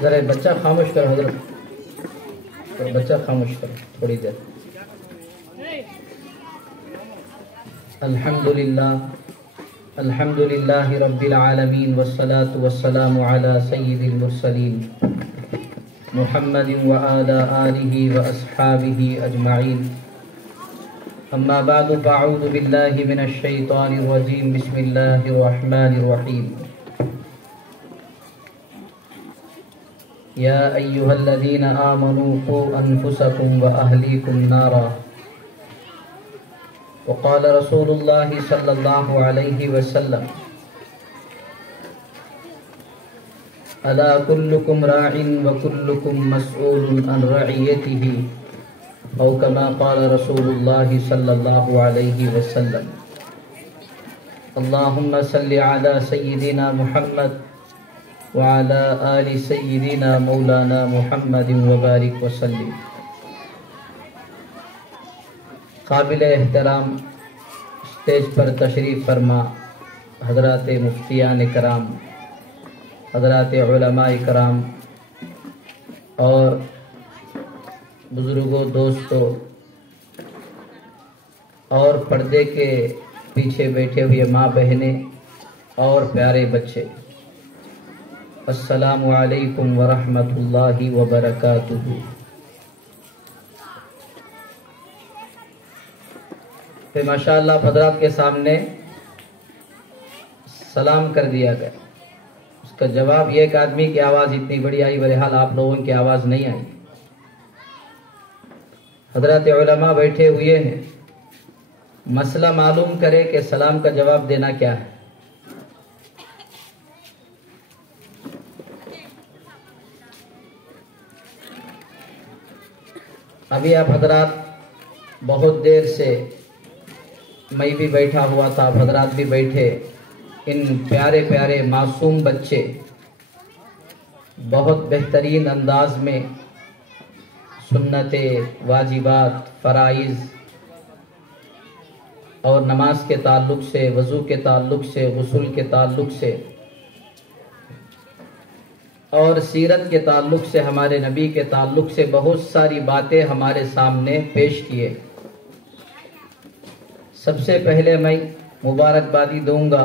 ذرا بچہ خاموش کرو حضرت، بچہ خاموش کرو تھوڑی دیر۔ الحمد للہ رب العالمین والصلاة والسلام علی سید المرسلین محمد وعلی آلہ واصحابہ اجمعین، اما بعد فاعوذ باللہ من الشیطان الرجیم، بسم اللہ الرحمن الرحیم۔ یا ایہا الذین آمنوا قوا انفسکم واہلیکم نارا، وقال رسول اللہ صلی اللہ علیہ وسلم الا کلکم راع وکلکم مسئول عن رعیتہ، او کما قال رسول اللہ صلی اللہ علیہ وسلم۔ اللہم صل علی سیدنا محمد وعلى آل سیدنا مولانا محمد وبارک وسلم۔ قابل احترام اسٹیج پر تشریف فرما حضرات مفتیان کرام، حضرات علماء کرام اور بزرگوں، دوستوں اور پردے کے پیچھے بیٹھے ہوئے ماں بہنیں اور پیارے بچے، السلام علیکم ورحمۃ اللہ وبرکاتہ۔ پھر ماشاءاللہ حضرات کے سامنے سلام کر دیا گیا، اس کا جواب یہ ایک آدمی کی آواز اتنی بڑی آئی، بہرحال آپ لوگوں کی آواز نہیں آئی۔ حضرات علماء بیٹھے ہوئے ہیں، مسئلہ معلوم کرے کہ سلام کا جواب دینا کیا ہے۔ ابھی آپ حضرات بہت دیر سے، میں بھی بیٹھا ہوا تھا، آپ حضرات بھی بیٹھے، ان پیارے پیارے معصوم بچے بہت بہترین انداز میں سنتیں، واجبات، فرائض اور نماز کے تعلق سے، وضو کے تعلق سے، غسل کے تعلق سے اور سیرت کے تعلق سے، ہمارے نبی کے تعلق سے بہت ساری باتیں ہمارے سامنے پیش کیے۔ سب سے پہلے میں مبارکبادی دوں گا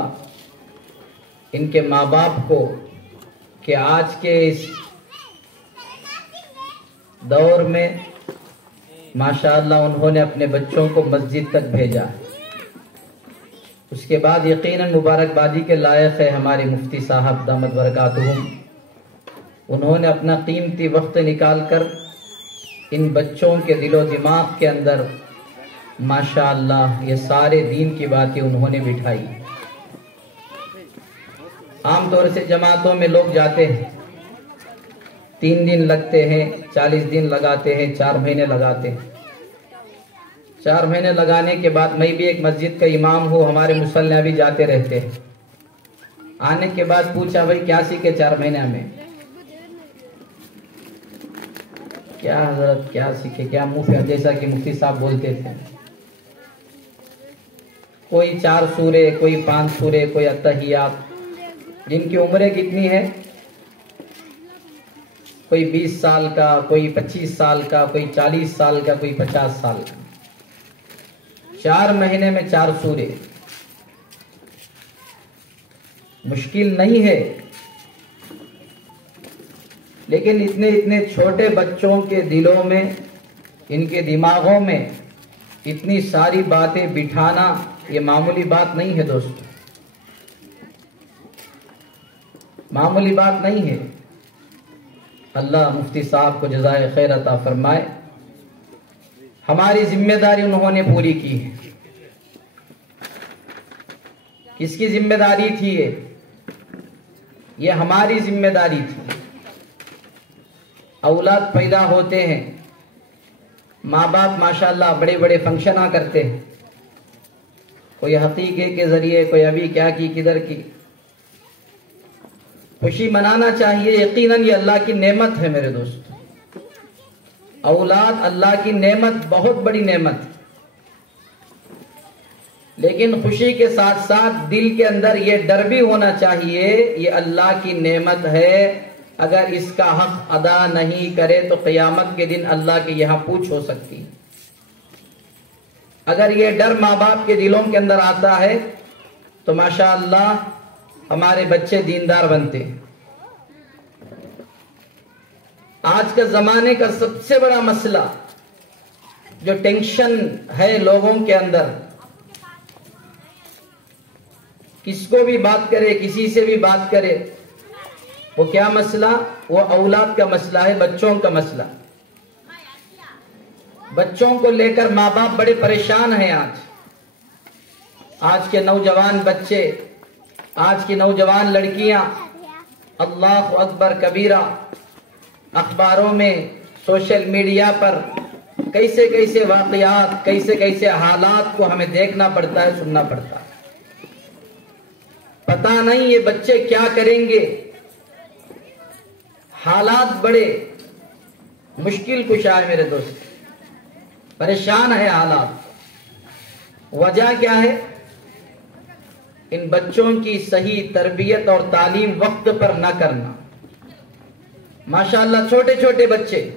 ان کے ماں باپ کو کہ آج کے اس دور میں ماشاءاللہ انہوں نے اپنے بچوں کو مسجد تک بھیجا۔ اس کے بعد یقیناً مبارکبادی کے لائق ہے ہمارے مفتی صاحب دامت برکاتہم، انہوں نے اپنا قیمتی وقت نکال کر ان بچوں کے دل و دماغ کے اندر ماشاءاللہ یہ سارے دین کی باتیں انہوں نے بٹھائی۔ عام طور سے جماعتوں میں لوگ جاتے ہیں، 3 دن لگتے ہیں، 40 دن لگاتے ہیں، 4 مہینے لگاتے ہیں۔ 4 مہینے لگانے کے بعد میں بھی ایک مسجد کا امام ہوں، ہمارے مسلح بھی جاتے رہتے ہیں۔ آنے کے بعد پوچھا بھائی کیا سیکھے 4 مہینے میں؟ کیا حضرت کیا سیکھے، کیا منہ جیسا کہ مفتی صاحب بولتے تھے، کوئی 4 سورے، کوئی 5 سورے، کوئی اتحیات، جن کی عمریں کتنی ہے، کوئی 20 سال کا، کوئی 25 سال کا، کوئی 40 سال کا، کوئی 50 سال کا۔ 4 مہینے میں 4 سورے مشکل نہیں ہے، لیکن اتنے چھوٹے بچوں کے دلوں میں، ان کے دماغوں میں اتنی ساری باتیں بٹھانا یہ معمولی بات نہیں ہے دوستو، معمولی بات نہیں ہے۔ اللہ مفتی صاحب کو جزائے خیر عطا فرمائے، ہماری ذمہ داری انہوں نے پوری کی ہے۔ کس کی ذمہ داری تھی یہ ہماری ذمہ داری تھی۔ اولاد پیدا ہوتے ہیں، ماں باپ ماشاءاللہ بڑے بڑے فنکشن کرتے ہیں، کوئی حقیقے کے ذریعے، کوئی ابھی کیا کی کدھر کی، خوشی منانا چاہیے. یقیناً یہ اللہ کی نعمت ہے میرے دوست. اولاد اللہ کی نعمت، بہت بڑی نعمت. لیکن خوشی کے ساتھ ساتھ دل کے اندر یہ ڈر بھی ہونا چاہیے، یہ اللہ کی نعمت ہے، اگر اس کا حق ادا نہیں کرے تو قیامت کے دن اللہ کے یہاں پوچھ ہو سکتی. اگر یہ ڈر ماں باپ کے دلوں کے اندر آتا ہے تو ماشاءاللہ ہمارے بچے دیندار بنتے ہیں. آج کا زمانے کا سب سے بڑا مسئلہ جو ٹینشن ہے لوگوں کے اندر، کس کو بھی بات کرے، کسی سے بھی بات کرے، وہ کیا مسئلہ؟ وہ اولاد کا مسئلہ ہے، بچوں کا مسئلہ. بچوں کو لے کر ماں باپ بڑے پریشان ہیں. آج کے نوجوان بچے، آج کی نوجوان لڑکیاں، اللہ اکبر کبیرہ، اخباروں میں، سوشل میڈیا پر کیسے کیسے واقعات، کیسے کیسے حالات کو ہمیں دیکھنا پڑتا ہے، سننا پڑتا ہے. پتہ نہیں یہ بچے کیا کریں گے. حالات بڑے مشکل کشا ہے میرے دوست، پریشان ہے حالات. وجہ کیا ہے؟ ان بچوں کی صحیح تربیت اور تعلیم وقت پر نہ کرنا. ماشاءاللہ چھوٹے چھوٹے بچے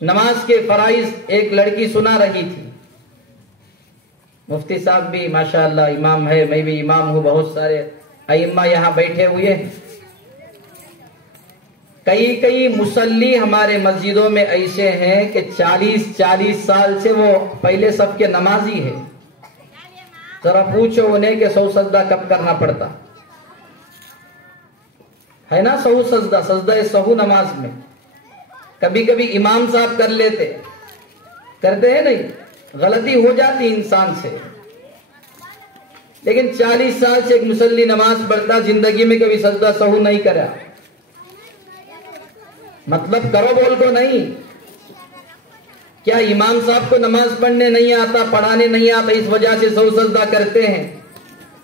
نماز کے فرائض، ایک لڑکی سنا رہی تھی. مفتی صاحب بھی ماشاءاللہ امام ہے، میں بھی امام ہوں، بہت سارے ائمہ یہاں بیٹھے ہوئے ہیں. کئی مصلی ہمارے مسجدوں میں ایسے ہیں کہ 40 سال سے وہ پہلے سب کے نمازی ہیں. ذرا پوچھو انہیں کہ سہو سجدہ کب کرنا پڑتا ہے نا؟ سہو سجدہ، سجدہ سہو نماز میں کبھی کبھی امام صاحب کر لیتے، کرتے ہیں نہیں، غلطی ہو جاتی انسان سے. لیکن 40 سال سے ایک مصلی نماز پڑھتا، زندگی میں کبھی سجدہ سہو نہیں کرا. مطلب کرو بول کو نہیں. کیا امام صاحب کو نماز پڑھنے نہیں آتا، پڑھانے نہیں آتا، اس وجہ سے سہو سجدہ کرتے ہیں؟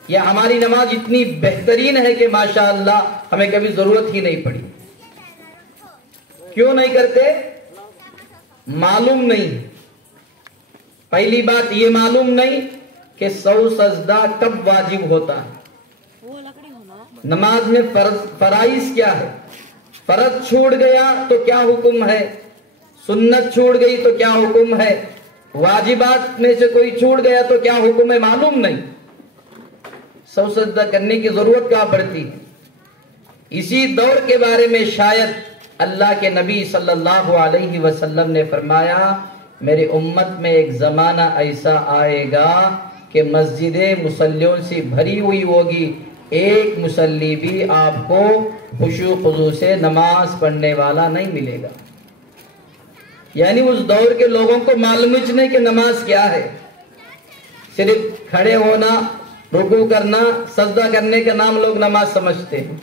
یا ہماری نماز اتنی بہترین ہے کہ ماشاءاللہ ہمیں کبھی ضرورت ہی نہیں پڑی؟ کیوں نہیں کرتے؟ معلوم نہیں. پہلی بات یہ معلوم نہیں کہ سہو سجدہ کب واجب ہوتا ہے. نماز میں فرائض کیا ہے؟ فرض چھوٹ گیا تو کیا حکم ہے؟ سنت چھوٹ گئی تو کیا حکم ہے؟ واجبات میں سے کوئی چھوٹ گیا تو کیا حکم ہے؟ معلوم نہیں. سہو سجدہ کرنے کی ضرورت کہاں پڑتی؟ اسی دور کے بارے میں شاید اللہ کے نبی صلی اللہ علیہ وسلم نے فرمایا، میری امت میں ایک زمانہ ایسا آئے گا کہ مسجدیں مصلیوں سے بھری ہوئی ہوگی، ایک مصلی بھی آپ کو خشوع خضوع سے نماز پڑھنے والا نہیں ملے گا. یعنی اس دور کے لوگوں کو معلوم ہی نہیں کہ نماز کیا ہے. صرف کھڑے ہونا، رکوع کرنا، سجدہ کرنے کا نام لوگ نماز سمجھتے ہیں.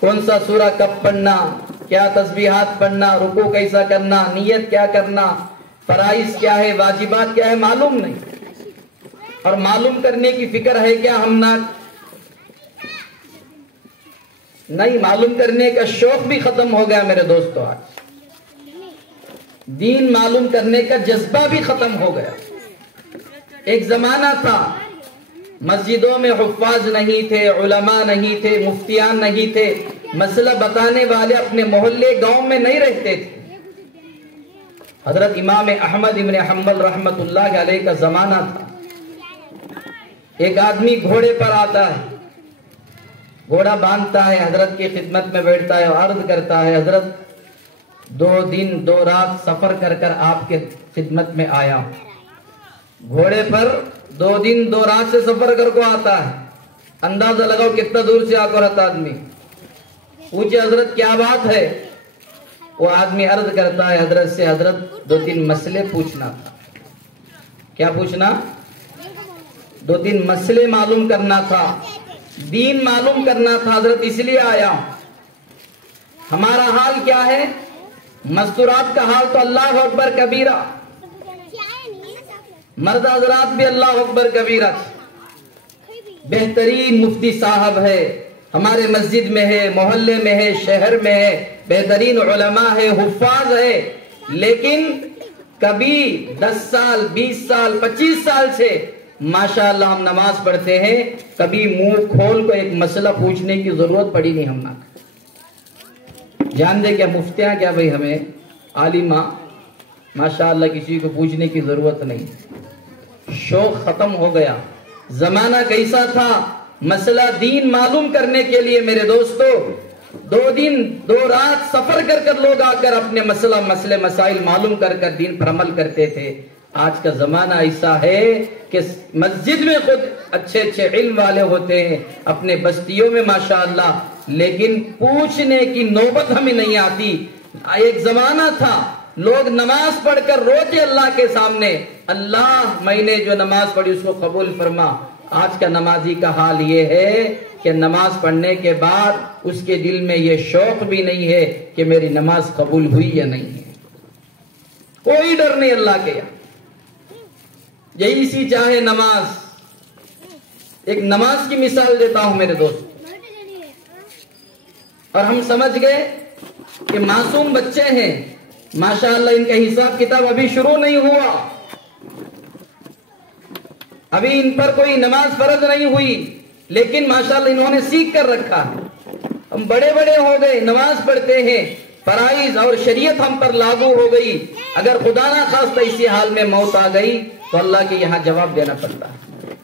کون سا سورہ کب پڑھنا، کیا تسبیحات پڑھنا، رکوع کیسا کرنا، نیت کیا کرنا، فرائض کیا ہے، واجبات کیا ہے، معلوم نہیں. اور معلوم کرنے کی فکر ہے کیا ہم نہیں معلوم کرنے کا شوق بھی ختم ہو گیا میرے دوستو. آج دین معلوم کرنے کا جذبہ بھی ختم ہو گیا. ایک زمانہ تھا مسجدوں میں حفاظ نہیں تھے، علماء نہیں تھے، مفتیان نہیں تھے، مسئلہ بتانے والے اپنے محلے گاؤں میں نہیں رہتے تھے. حضرت امام احمد ابن حنبل رحمت اللہ علیہ کا زمانہ تھا. ایک آدمی گھوڑے پر آتا ہے، گھوڑا باندھتا ہے، حضرت کی خدمت میں بیٹھتا ہے اور عرض کرتا ہے، حضرت 2 دن 2 رات سفر کر کر آپ کے خدمت میں آیا ہوں. گھوڑے پر 2 دن 2 رات سے سفر کر کو آتا ہے. اندازہ لگاؤ کتنا دور سے آ کر رہتا آدمی. پوچھے حضرت کیا بات ہے؟ وہ آدمی عرض کرتا ہے حضرت سے، حضرت 2-3 مسئلے پوچھنا تھا. کیا پوچھنا؟ 2-3 مسئلے معلوم کرنا تھا، دین معلوم کرنا تھا حضرت، اس لیے آیا ہوں. ہمارا حال کیا ہے؟ مستورات کا حال تو اللہ اکبر کبیرہ، مرد حضرات بھی اللہ اکبر کبیرہ. بہترین مفتی صاحب ہے، ہمارے مسجد میں ہے، محلے میں ہے، شہر میں ہے، بہترین علماء ہے، حفاظ ہے، لیکن کبھی 10 سال 20 سال 25 سال سے ماشاءاللہ ہم نماز پڑھتے ہیں، کبھی منہ کھول کو ایک مسئلہ پوچھنے کی ضرورت پڑی نہیں ہم جان دے کیا مفتیاں کیا بھئی ہمیں عالمہ ماشاءاللہ کسی کو پوچھنے کی ضرورت نہیں، شوق ختم ہو گیا۔ زمانہ کیسا تھا، مسئلہ دین معلوم کرنے کے لیے میرے دوستو 2 دن 2 رات سفر کر کر لوگ آ کر اپنے مسئلے مسائل معلوم کر کر دین پر عمل کرتے تھے۔ آج کا زمانہ ایسا ہے کہ مسجد میں خود اچھے اچھے علم والے ہوتے ہیں اپنے بستیوں میں ماشاءاللہ، لیکن پوچھنے کی نوبت ہمیں نہیں آتی۔ ایک زمانہ تھا لوگ نماز پڑھ کر روتے اللہ کے سامنے، اللہ میں نے جو نماز پڑھی اس کو قبول فرما۔ آج کا نمازی کا حال یہ ہے کہ نماز پڑھنے کے بعد اس کے دل میں یہ شوق بھی نہیں ہے کہ میری نماز قبول ہوئی یا نہیں ہے، کوئی ڈر نہیں اللہ کے یہاں، یہی سی چاہے نماز۔ ایک نماز کی مثال دیتا ہوں میرے دوست، اور ہم سمجھ گئے کہ معصوم بچے ہیں ماشاءاللہ، ان کا حساب کتاب ابھی شروع نہیں ہوا، ابھی ان پر کوئی نماز فرض نہیں ہوئی، لیکن ماشاءاللہ انہوں نے سیکھ کر رکھا۔ ہم بڑے بڑے ہو گئے، نماز پڑھتے ہیں، فرائض اور شریعت ہم پر لاگو ہو گئی، اگر خدا نہ خواستہ اسی حال میں موت آ گئی تو اللہ کے یہاں جواب دینا پڑتا ہے،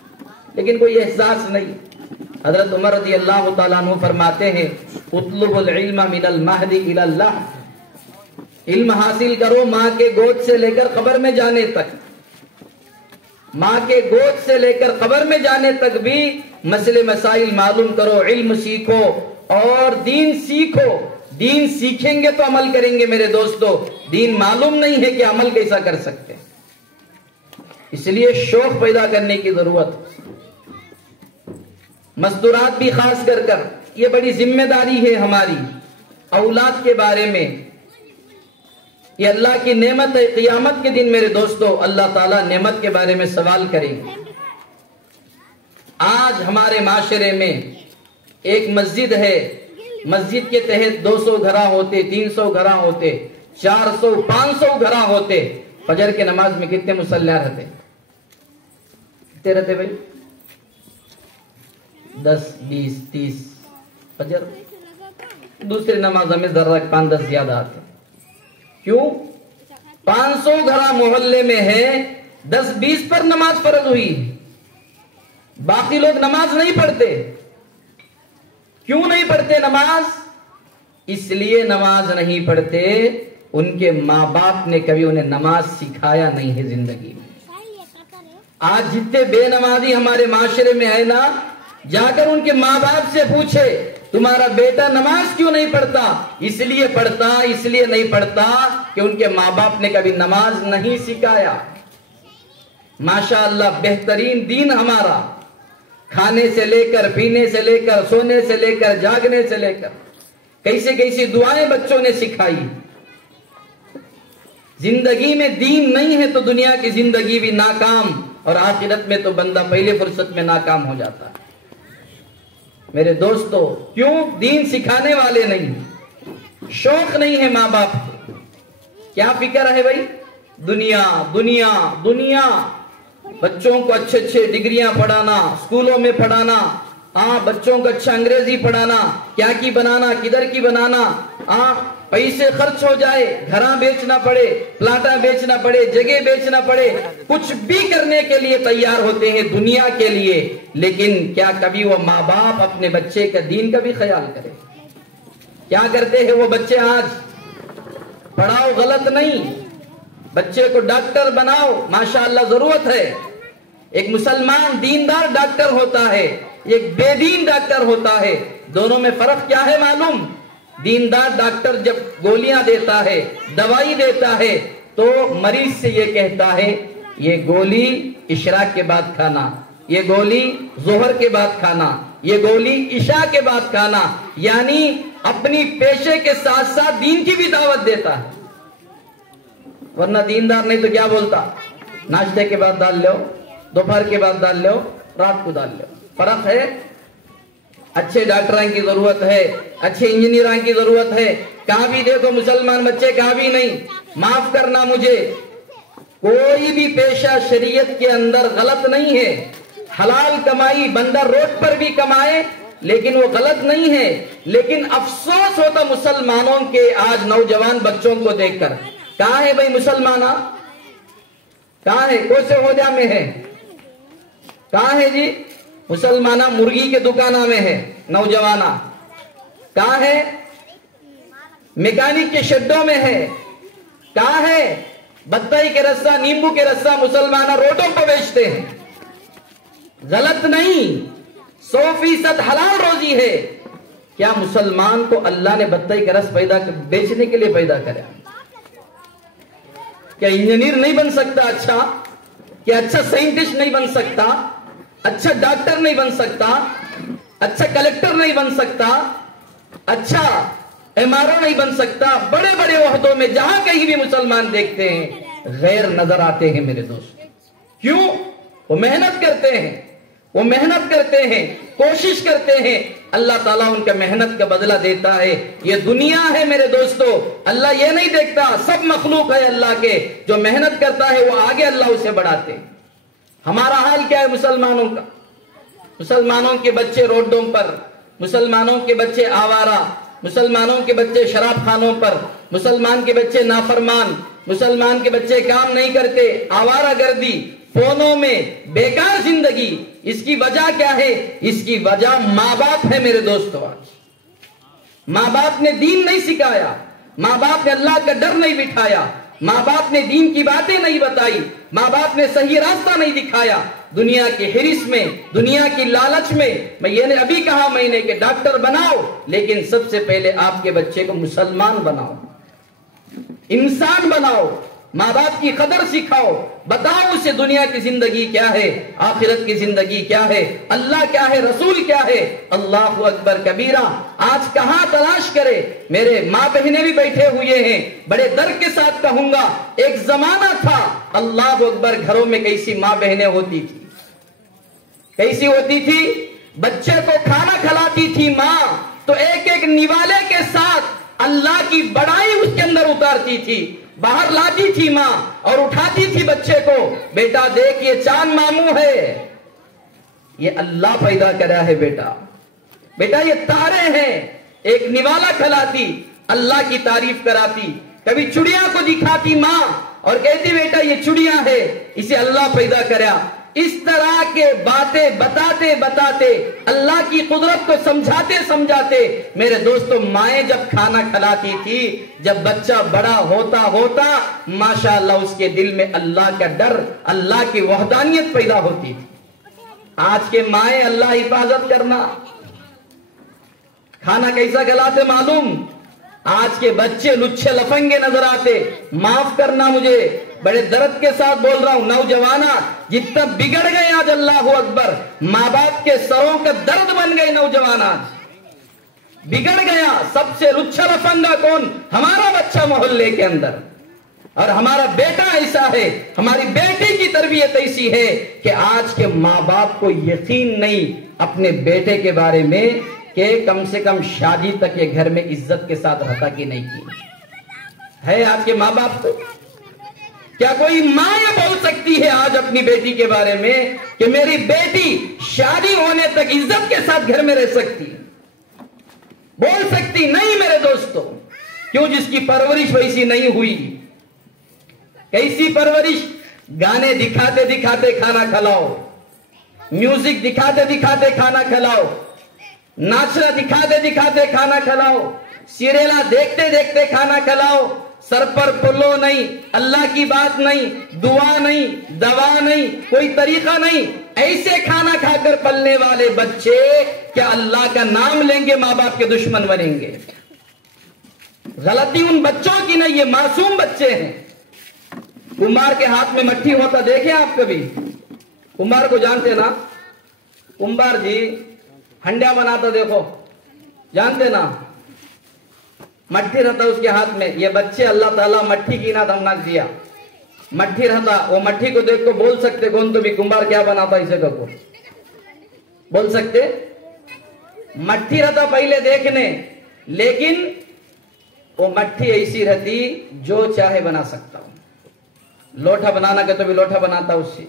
لیکن کوئی احساس نہیں۔ حضرت عمر رضی اللہ تعالیٰ عنہ فرماتے ہیں اطلب العلم من المہد الی اللحد، علم حاصل کرو ماں کے گود سے لے کر قبر میں جانے تک، ماں کے گود سے لے کر قبر میں جانے تک بھی مسئلے مسائل معلوم کرو، علم سیکھو اور دین سیکھو۔ دین سیکھیں گے تو عمل کریں گے میرے دوستو، دین معلوم نہیں ہے کہ عمل کیسا کر سکتے، اس لیے شوق پیدا کرنے کی ضرورت۔ مستورات بھی خاص کر یہ بڑی ذمہ داری ہے ہماری اولاد کے بارے میں، یہ اللہ کی نعمت ہے، قیامت کے دن میرے دوستو اللہ تعالیٰ نعمت کے بارے میں سوال کریں گے۔ آج ہمارے معاشرے میں ایک مسجد ہے، مسجد کے تحت 200 گھراں ہوتے، 300 گھراں ہوتے، 400 500 گھراں ہوتے، فجر کے نماز میں کتنے مصلیاں رہتے؟ کتنے رہتے بھائی؟ 10 20 30 فجر، دوسری نماز میں ذرا 5-10 زیادہ آتے۔ کیوں؟ 500 گھراں محلے میں ہے، 10-20 پر نماز فرض ہوئی، باقی لوگ نماز نہیں پڑھتے۔ کیوں نہیں پڑھتے نماز؟ اس لیے نماز نہیں پڑھتے ان کے ماں باپ نے کبھی انہیں نماز سکھایا نہیں ہے زندگی میں۔ آج جتنے بے نمازی ہمارے معاشرے میں ہے نا، جا کر ان کے ماں باپ سے پوچھے تمہارا بیٹا نماز کیوں نہیں پڑھتا؟ اس لیے نہیں پڑھتا کہ ان کے ماں باپ نے کبھی نماز نہیں سکھایا۔ ماشاءاللہ بہترین دین ہمارا، کھانے سے لے کر پینے سے لے کر سونے سے لے کر جاگنے سے لے کر کیسی دعائیں بچوں نے سکھائی۔ زندگی میں دین نہیں ہے تو دنیا کی زندگی بھی ناکام، اور آخرت میں تو بندہ پہلے فرصت میں ناکام ہو جاتا ہے میرے دوستو۔ کیوں؟ دین سکھانے والے نہیں، شوق نہیں ہے ماں باپ کو، کیا فکر ہے بھائی؟ دنیا دنیا دنیا، بچوں کو اچھے ڈگریاں پڑھانا، اسکولوں میں پڑھانا، بچوں کو اچھا انگریزی پڑھانا، کیا کی بنانا، کدھر کی بنانا، پیسے خرچ ہو جائے، گھراں بیچنا پڑے، پلاٹا بیچنا پڑے، جگہ بیچنا پڑے، کچھ بھی کرنے کے لیے تیار ہوتے ہیں دنیا کے لیے، لیکن کیا کبھی وہ ماں باپ اپنے بچے کا دین کا بھی خیال کرے؟ کیا کرتے ہیں وہ بچے آج؟ پڑھاؤ غلط نہیں، بچے کو ڈاکٹر بناؤ، ماشاءاللہ ضرورت ہے۔ ایک مسلمان دیندار ڈاکٹر ہوتا ہے، ایک بے دین ڈاکٹر ہوتا ہے، دونوں میں فرق کیا ہے معلوم؟ دیندار ڈاکٹر جب گولیاں دیتا ہے، دوائی دیتا ہے، تو مریض سے یہ کہتا ہے یہ گولی اشراق کے بعد کھانا، یہ گولی ظہر کے بعد کھانا، یہ گولی عشاء کے بعد کھانا، یعنی اپنی پیشے کے ساتھ ساتھ دین کی بھی دعوت دیتا ہے۔ ورنہ دیندار نہیں تو کیا بولتا؟ ناشتے کے بعد ڈال لو، دوپہر کے بعد ڈال لو، رات کو ڈال لو۔ فرق ہے. اچھے ڈاکٹروں کی ضرورت ہے, اچھے انجینئروں کی ضرورت ہے. کہاں بھی دیکھو مسلمان بچے, کہاں بھی نہیں. معاف کرنا مجھے, کوئی بھی پیشہ شریعت کے اندر غلط نہیں ہے. حلال کمائی بندہ روڈ پر بھی کمائے لیکن وہ غلط نہیں ہے. لیکن افسوس ہوتا مسلمانوں کے آج نوجوان بچوں کو دیکھ کر. کہاں ہے بھائی مسلمانہ, کہاں ہے؟ کون سے عہدہ میں ہے؟ کہاں ہے جی مسلمانہ؟ مرغی کے دکانہ میں ہے نوجوانہ. کہاں ہے؟ میکینک کے شڈوں میں ہے. کہاں ہے؟ بتائی کے رسہ, نیمبو کے رسہ مسلمانہ روڈوں پر بیچتے ہیں. غلط نہیں, 100% حلال روزی ہے. کیا مسلمان کو اللہ نے بتائی کا رس بیچنے کے لیے پیدا کرا؟ کیا انجینئر نہیں بن سکتا اچھا؟ کیا اچھا سائنٹسٹ نہیں بن سکتا؟ اچھا ڈاکٹر نہیں بن سکتا؟ اچھا کلیکٹر نہیں بن سکتا؟ اچھا MRO نہیں بن سکتا؟ بڑے بڑے عہدوں میں جہاں کہیں بھی مسلمان دیکھتے ہیں غیر نظر آتے ہیں میرے دوست. کیوں؟ وہ محنت کرتے ہیں, وہ محنت کرتے ہیں, کوشش کرتے ہیں. اللہ تعالیٰ ان کا محنت کا بدلہ دیتا ہے. یہ دنیا ہے میرے دوستو, اللہ یہ نہیں دیکھتا. سب مخلوق ہے اللہ کے, جو محنت کرتا ہے وہ آگے اللہ اسے بڑھاتے. ہمارا حال کیا ہے مسلمانوں کا؟ مسلمانوں کے بچے روڈوں پر, مسلمانوں کے بچے آوارہ, مسلمانوں کے بچے شراب خانوں پر, مسلمان کے بچے نافرمان, مسلمان کے بچے کام نہیں کرتے, آوارہ گردی, فونوں میں بیکار زندگی. اس کی وجہ کیا ہے؟ اس کی وجہ ماں باپ ہے میرے دوستو. آج ماں باپ نے دین نہیں سکھایا, ماں باپ نے اللہ کا ڈر نہیں بٹھایا, ماں باپ نے دین کی باتیں نہیں بتائی, ماں باپ نے صحیح راستہ نہیں دکھایا. دنیا کی حرص میں, دنیا کی لالچ میں, میں یہ نے ابھی کہا میں نے کہ ڈاکٹر بناؤ, لیکن سب سے پہلے آپ کے بچے کو مسلمان بناؤ, انسان بناؤ, ماں باپ کی قدر سکھاؤ, بتاؤ اسے دنیا کی زندگی کیا ہے, آخرت کی زندگی کیا ہے, اللہ کیا ہے, رسول کیا ہے. اللہ اکبر کبیرہ. آج کہاں تلاش کرے؟ میرے ماں بہنیں بھی بیٹھے ہوئے ہیں, بڑے درد کے ساتھ کہوں گا, ایک زمانہ تھا اللہ اکبر گھروں میں کیسی ماں بہنیں ہوتی تھی, کیسی ہوتی تھی. بچے کو کھانا کھلاتی تھی ماں تو ایک ایک نوالے کے ساتھ اللہ کی بڑائی اس کے اندر اتارتی تھی. باہر لاتی تھی ماں اور اٹھاتی تھی بچے کو, بیٹا دیکھ یہ چاند ماموں ہے, یہ اللہ پیدا کرا ہے بیٹا, بیٹا یہ تارے ہیں. ایک نوالا کھلاتی, اللہ کی تعریف کراتی. کبھی چڑیا کو دکھاتی ماں اور کہتی بیٹا یہ چڑیا ہے, اسے اللہ پیدا کرا. اس طرح کے باتیں بتاتے بتاتے, اللہ کی قدرت کو سمجھاتے سمجھاتے میرے دوستو, مائیں جب کھانا کھلاتی تھی, جب بچہ بڑا ہوتا ہوتا ماشاءاللہ اس کے دل میں اللہ کا ڈر, اللہ کی وحدانیت پیدا ہوتی تھی. آج کے مائیں اللہ حفاظت کرنا, کھانا کیسا کھلاتے معلوم؟ آج کے بچے لچھے لفنگے نظر آتے. معاف کرنا مجھے, بڑے درد کے ساتھ بول رہا ہوں, نوجوانہ جتنا بگڑ گئے آج اللہ اکبر, ماں باپ کے سروں کا درد بن گئے نوجوان. آج بگڑ گیا. سب سے لچھا لفنگا کون؟ ہمارا بچہ محلے کے اندر, اور ہمارا بیٹا ایسا ہے, ہماری بیٹی کی تربیت ایسی ہے کہ آج کے ماں باپ کو یقین نہیں اپنے بیٹے کے بارے میں کہ کم سے کم شادی تک یہ گھر میں عزت کے ساتھ رہتا کہ نہیں کی ہے. آج کے ماں باپ کو کیا کوئی ماں یہ بول سکتی ہے آج اپنی بیٹی کے بارے میں کہ میری بیٹی شادی ہونے تک عزت کے ساتھ گھر میں رہ سکتی؟ بول سکتی نہیں میرے دوستو. کیوں؟ جس کی پرورش ویسی نہیں ہوئی. کیسی پرورش؟ گانے دکھاتے دکھاتے کھانا کھلاؤ, میوزک دکھاتے دکھاتے کھانا کھلاؤ, ناچنا دکھاتے دکھاتے کھانا کھلاؤ, سیریلا دیکھتے دیکھتے کھانا کھلاؤ. سر پر پلو نہیں, اللہ کی بات نہیں, دعا نہیں, دوا نہیں, کوئی طریقہ نہیں. ایسے کھانا کھا کر پلنے والے بچے کیا اللہ کا نام لیں گے ماں باپ کے دشمن بنیں گے؟ غلطی ان بچوں کی نہیں, یہ معصوم بچے ہیں. کمبار کے ہاتھ میں مٹھی ہوتا دیکھیں آپ کبھی؟ کمبار کو جانتے نا؟ کمبار جی ہنڈیا بناتا, دیکھو جانتے نا, مٹھی رہتا اس کے ہاتھ میں. یہ بچے اللہ تعالیٰ مٹھی کی نہ دمناک دیا, مٹھی رہتا. وہ مٹھی کو دیکھ کو بول سکتے کون تو بھی کمبار کیا بناتا اسے کو بول سکتے؟ مٹھی رہتا پہلے دیکھنے، لیکن وہ مٹھی ایسی رہتی جو چاہے بنا سکتا ہوں. لوٹا بنانا کا تو بھی لوٹا بناتا اس سے،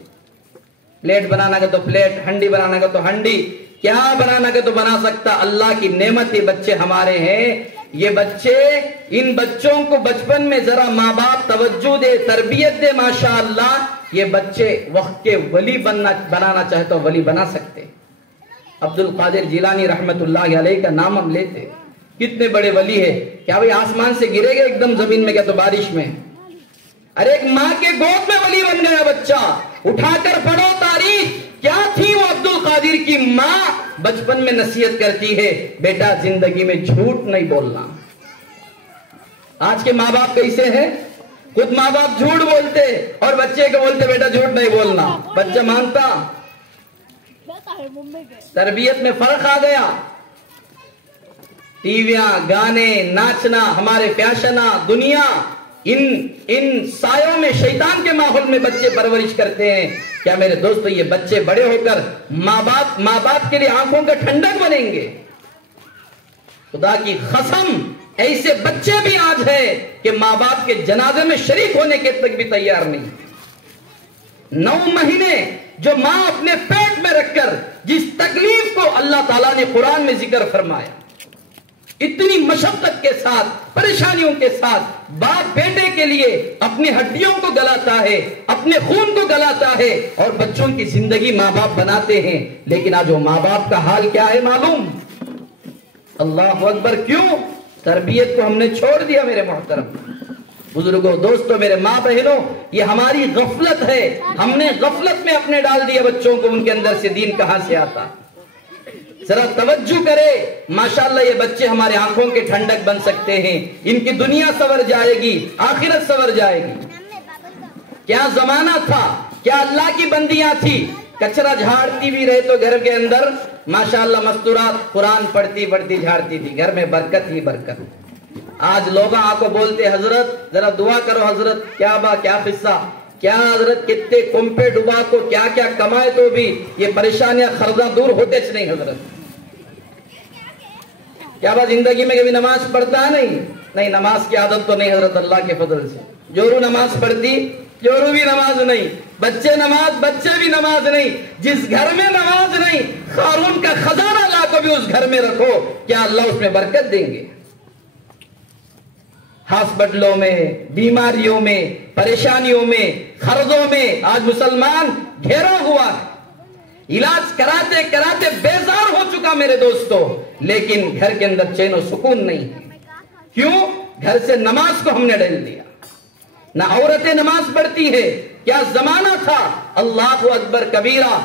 پلیٹ بنانا کا تو پلیٹ، ہنڈی بنانا کا تو ہنڈی، کیا بنانا کا تو بنا سکتا. اللہ کی نعمت یہ بچے ہمارے ہیں. یہ بچے، ان بچوں کو بچپن میں ذرا ماں باپ توجہ دے، تربیت دے، ماشاءاللہ یہ بچے وقت کے ولی بنانا چاہے تو ولی بنا سکتے. عبد القادر جیلانی رحمت اللہ علیہ کا نام ہم لیتے، کتنے بڑے ولی ہے. کیا بھئی آسمان سے گرے گئے ایک دم زمین میں؟ کیا تو بارش میں؟ ارے ایک ماں کے گود میں ولی بن گیا بچہ. اٹھا کر پڑھو تاریخ، کیا تھی وہ عبد القادر کی ماں. بچپن میں نصیحت کرتی ہے، بیٹا زندگی میں جھوٹ نہیں بولنا. آج کے ماں باپ کیسے ہیں؟ خود ماں باپ جھوٹ بولتے اور بچے کو بولتے بیٹا جھوٹ نہیں بولنا. بچہ مانتا؟ تربیت میں فرق آ گیا. ٹی ویاں، گانے، ناچنا، ہمارے فیشنا، دنیا، ان سایوں میں، شیطان کے ماحول میں بچے پرورش کرتے ہیں. کیا میرے دوستو یہ بچے بڑے ہو کر ماں باپ کے لیے آنکھوں کا ٹھنڈک بنیں گے؟ خدا کی قسم ایسے بچے بھی آج ہیں کہ ماں باپ کے جنازے میں شریک ہونے کے تک بھی تیار نہیں. 9 مہینے جو ماں اپنے پیٹ میں رکھ کر جس تکلیف کو اللہ تعالیٰ نے قرآن میں ذکر فرمایا، اتنی مشقت کے ساتھ، پریشانیوں کے ساتھ باپ بیٹے کے لیے اپنی ہڈیوں کو گلاتا ہے، اپنے خون کو گلاتا ہے اور بچوں کی زندگی ماں باپ بناتے ہیں. لیکن آج وہ ماں باپ کا حال کیا ہے معلوم؟ اللہ اکبر. کیوں؟ تربیت کو ہم نے چھوڑ دیا. میرے محترم بزرگوں، دوستوں، میرے ماں بہنوں، یہ ہماری غفلت ہے. ہم نے غفلت میں اپنے ڈال دیا بچوں کو. ان کے اندر سے دین کہاں سے آتا؟ ذرا توجہ کرے. ماشاءاللہ یہ بچے ہمارے آنکھوں کے ٹھنڈک بن سکتے ہیں. ان کی دنیا سنور جائے گی، آخرت سنور جائے گی. کیا زمانہ تھا، کیا اللہ کی بندیاں تھی. کچرا جھاڑتی بھی رہے تو گھر کے اندر ماشاءاللہ مستورات قرآن پڑھتی جھاڑتی تھی. گھر میں برکت ہی برکت. آج لوگ آپ کو بولتے حضرت ذرا دعا کرو، حضرت کیا کیا قصہ، کیا حضرت کتنے کمپے ڈبا کو کیا کیا کمائے تو بھی یہ پریشانیاں خرزاں دور ہوتے چ نہیں. حضرت کیا زندگی میں کبھی نماز پڑھتا ہے؟ نہیں نماز کی عادت تو نہیں حضرت. اللہ کے فضل سے جورو نماز پڑھتی، جورو بھی نماز نہیں، بچے بھی نماز نہیں. جس گھر میں نماز نہیں، قارون کا خزانہ لا کو بھی اس گھر میں رکھو، کیا اللہ اس میں برکت دیں گے؟ ہاسپٹلوں میں، بیماریوں میں، پریشانیوں میں، قرضوں میں آج مسلمان گھیرا ہوا ہے. علاج کراتے کراتے بیزار ہو چکا میرے دوستو. لیکن گھر کے اندر چین و سکون نہیں ہے. کیوں؟ گھر سے نماز کو ہم نے ڈال دیا. نہ عورتیں نماز پڑھتی ہے. کیا زمانہ تھا. اللہ اکبر کبیرہ.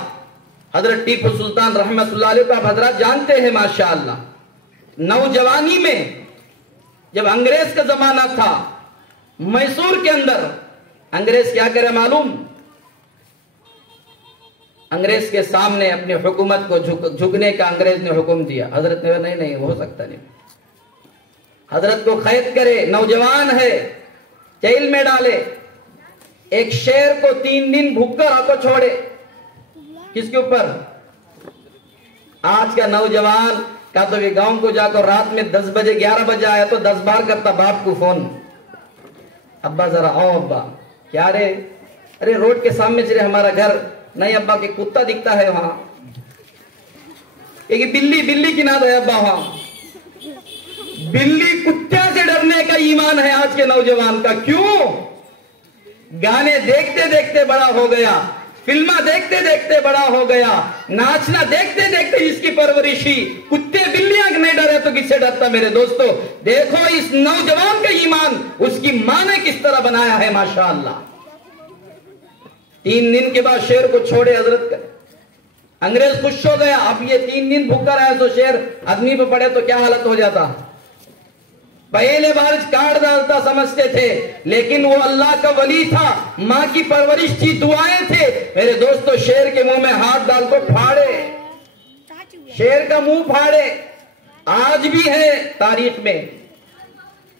حضرت ٹیپو سلطان رحمت اللہ علیہ کو آپ حضرات جانتے ہیں ماشاءاللہ. نوجوانی میں جب انگریز کا زمانہ تھا، میسور کے اندر انگریز کیا کرے معلوم؟ انگریز کے سامنے اپنی حکومت کو جھکنے کا انگریز نے حکم دیا. حضرت نے نہیں ہو سکتا نہیں. حضرت کو قید کرے، نوجوان ہے، جیل میں ڈالے. ایک شیر کو 3 دن بھوک کر آپ کو چھوڑے. کس کے اوپر؟ آج کا نوجوان کا تو یہ گاؤں کو جا کر رات میں 10 بجے 11 بجے آیا تو 10 بار کرتا باپ کو فون، ابا ذرا آؤ ابا. کیا رے؟ ارے روڈ کے سامنے چلے ہمارا گھر. نہیں ابا کہ کتا دکھتا ہے وہاں. ایک بلی کی ناد ہے ابا وہاں. بلی کتے سے ڈرنے کا ایمان ہے آج کے نوجوان کا. کیوں؟ گانے دیکھتے دیکھتے بڑا ہو گیا، فلمیں دیکھتے دیکھتے بڑا ہو گیا، ناچنا دیکھتے دیکھتے اس کی پرورشی. کتے بلیاں نہیں ڈرے تو کس سے ڈرتا میرے دوستو؟ دیکھو اس نوجوان کا ایمان اس کی ماں نے کس طرح بنایا ہے ماشاءاللہ. 3 دن کے بعد شیر کو چھوڑے حضرت کر. انگریز خوش ہو گیا. اب یہ 3 دن بھوکا رہا تو شیر آدمی پہ پڑے تو کیا حالت ہو جاتا. پہلے بار کاٹ ڈالتا سمجھتے تھے، لیکن وہ اللہ کا ولی تھا، ماں کی پرورش تھی، دعائیں تھے. میرے دوستو شیر کے منہ میں ہاتھ ڈال کو پھاڑے، شیر کا منہ پھاڑے. آج بھی ہے تاریخ میں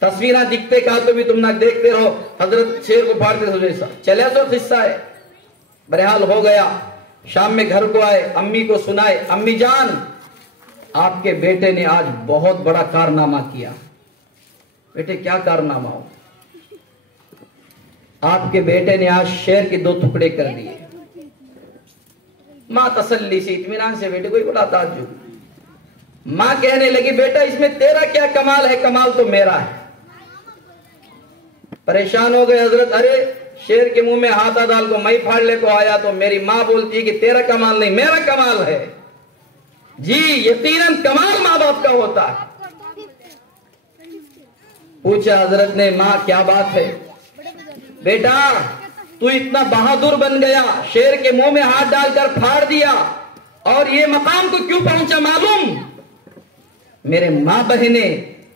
تصویریں دکھتے کہا تو بھی تم نہ دیکھتے رہو. حضرت شیر کو پھاڑتے تھے. چلے تو قصہ ہے. بہرحال ہو گیا. شام میں گھر کو آئے, امی کو سنائے, امی جان آپ کے بیٹے نے آج بہت بڑا کارنامہ کیا. بیٹے کیا کارنامہ ہو؟ آپ کے بیٹے نے آج شیر کے 2 ٹکڑے کر دیے. ماں تسلی سے, اطمینان سے بیٹے کوئی بڑا تعجب. ماں کہنے لگی بیٹا اس میں تیرا کیا کمال ہے, کمال تو میرا ہے. پریشان ہو گئے حضرت, ارے شیر کے منہ میں ہاتھ ڈال کو میں پھاڑنے کو آیا تو میری ماں بولتی ہے کہ تیرا کمال نہیں میرا کمال ہے. جی یقیناً کمال ماں باپ کا ہوتا ہے. پوچھا حضرت نے ماں کیا بات ہے؟ بیٹا تو اتنا بہادر بن گیا, شیر کے منہ میں ہاتھ ڈال کر پھاڑ دیا, اور یہ مقام کو کیوں پہنچا معلوم؟ میرے ماں بہنیں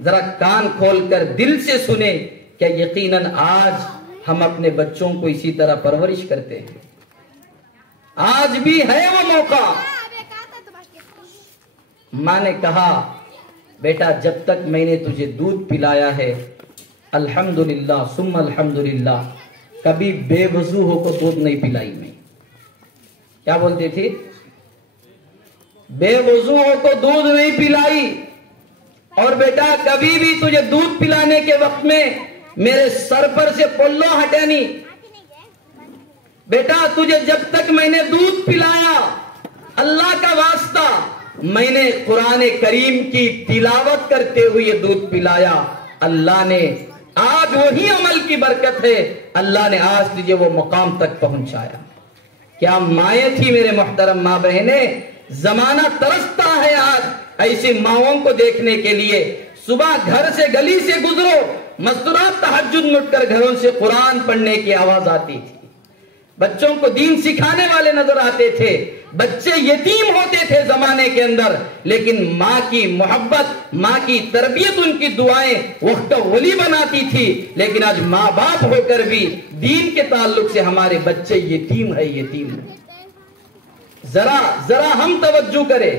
ذرا کان کھول کر دل سے سنے کہ یقیناً آج ہم اپنے بچوں کو اسی طرح پرورش کرتے ہیں. آج بھی ہے وہ موقع. ماں نے کہا بیٹا جب تک میں نے تجھے دودھ پلایا ہے الحمدللہ ثم الحمدللہ کبھی بے وضو ہو کو دودھ نہیں پلائی. میں کیا بولتی تھی؟ بے وضو ہو کو دودھ نہیں پلائی. اور بیٹا کبھی بھی تجھے دودھ پلانے کے وقت میں میرے سر پر سے پلو ہٹے نہیں. بیٹا تجھے جب تک میں نے دودھ پلایا اللہ کا واسطہ میں نے قرآن کریم کی تلاوت کرتے ہوئے دودھ پلایا. اللہ نے آج وہی عمل کی برکت ہے, اللہ نے آج تجھے وہ مقام تک پہنچایا. کیا مائیں تھی میرے محترم ماں بہنیں. زمانہ ترستا ہے آج ایسی ماؤں کو دیکھنے کے لیے. صبح گھر سے گلی سے گزرو, مستورات تہجد میں اٹھ کر گھروں سے قرآن پڑھنے کی آواز آتی تھی. بچوں کو دین سکھانے والے نظر آتے تھے. بچے یتیم ہوتے تھے زمانے کے اندر, لیکن ماں کی محبت, ماں کی تربیت, ان کی دعائیں وقت ولی بناتی تھی. لیکن آج ماں باپ ہو کر بھی دین کے تعلق سے ہمارے بچے یتیم ہے, یتیم ہے. ذرا ہم توجہ کریں.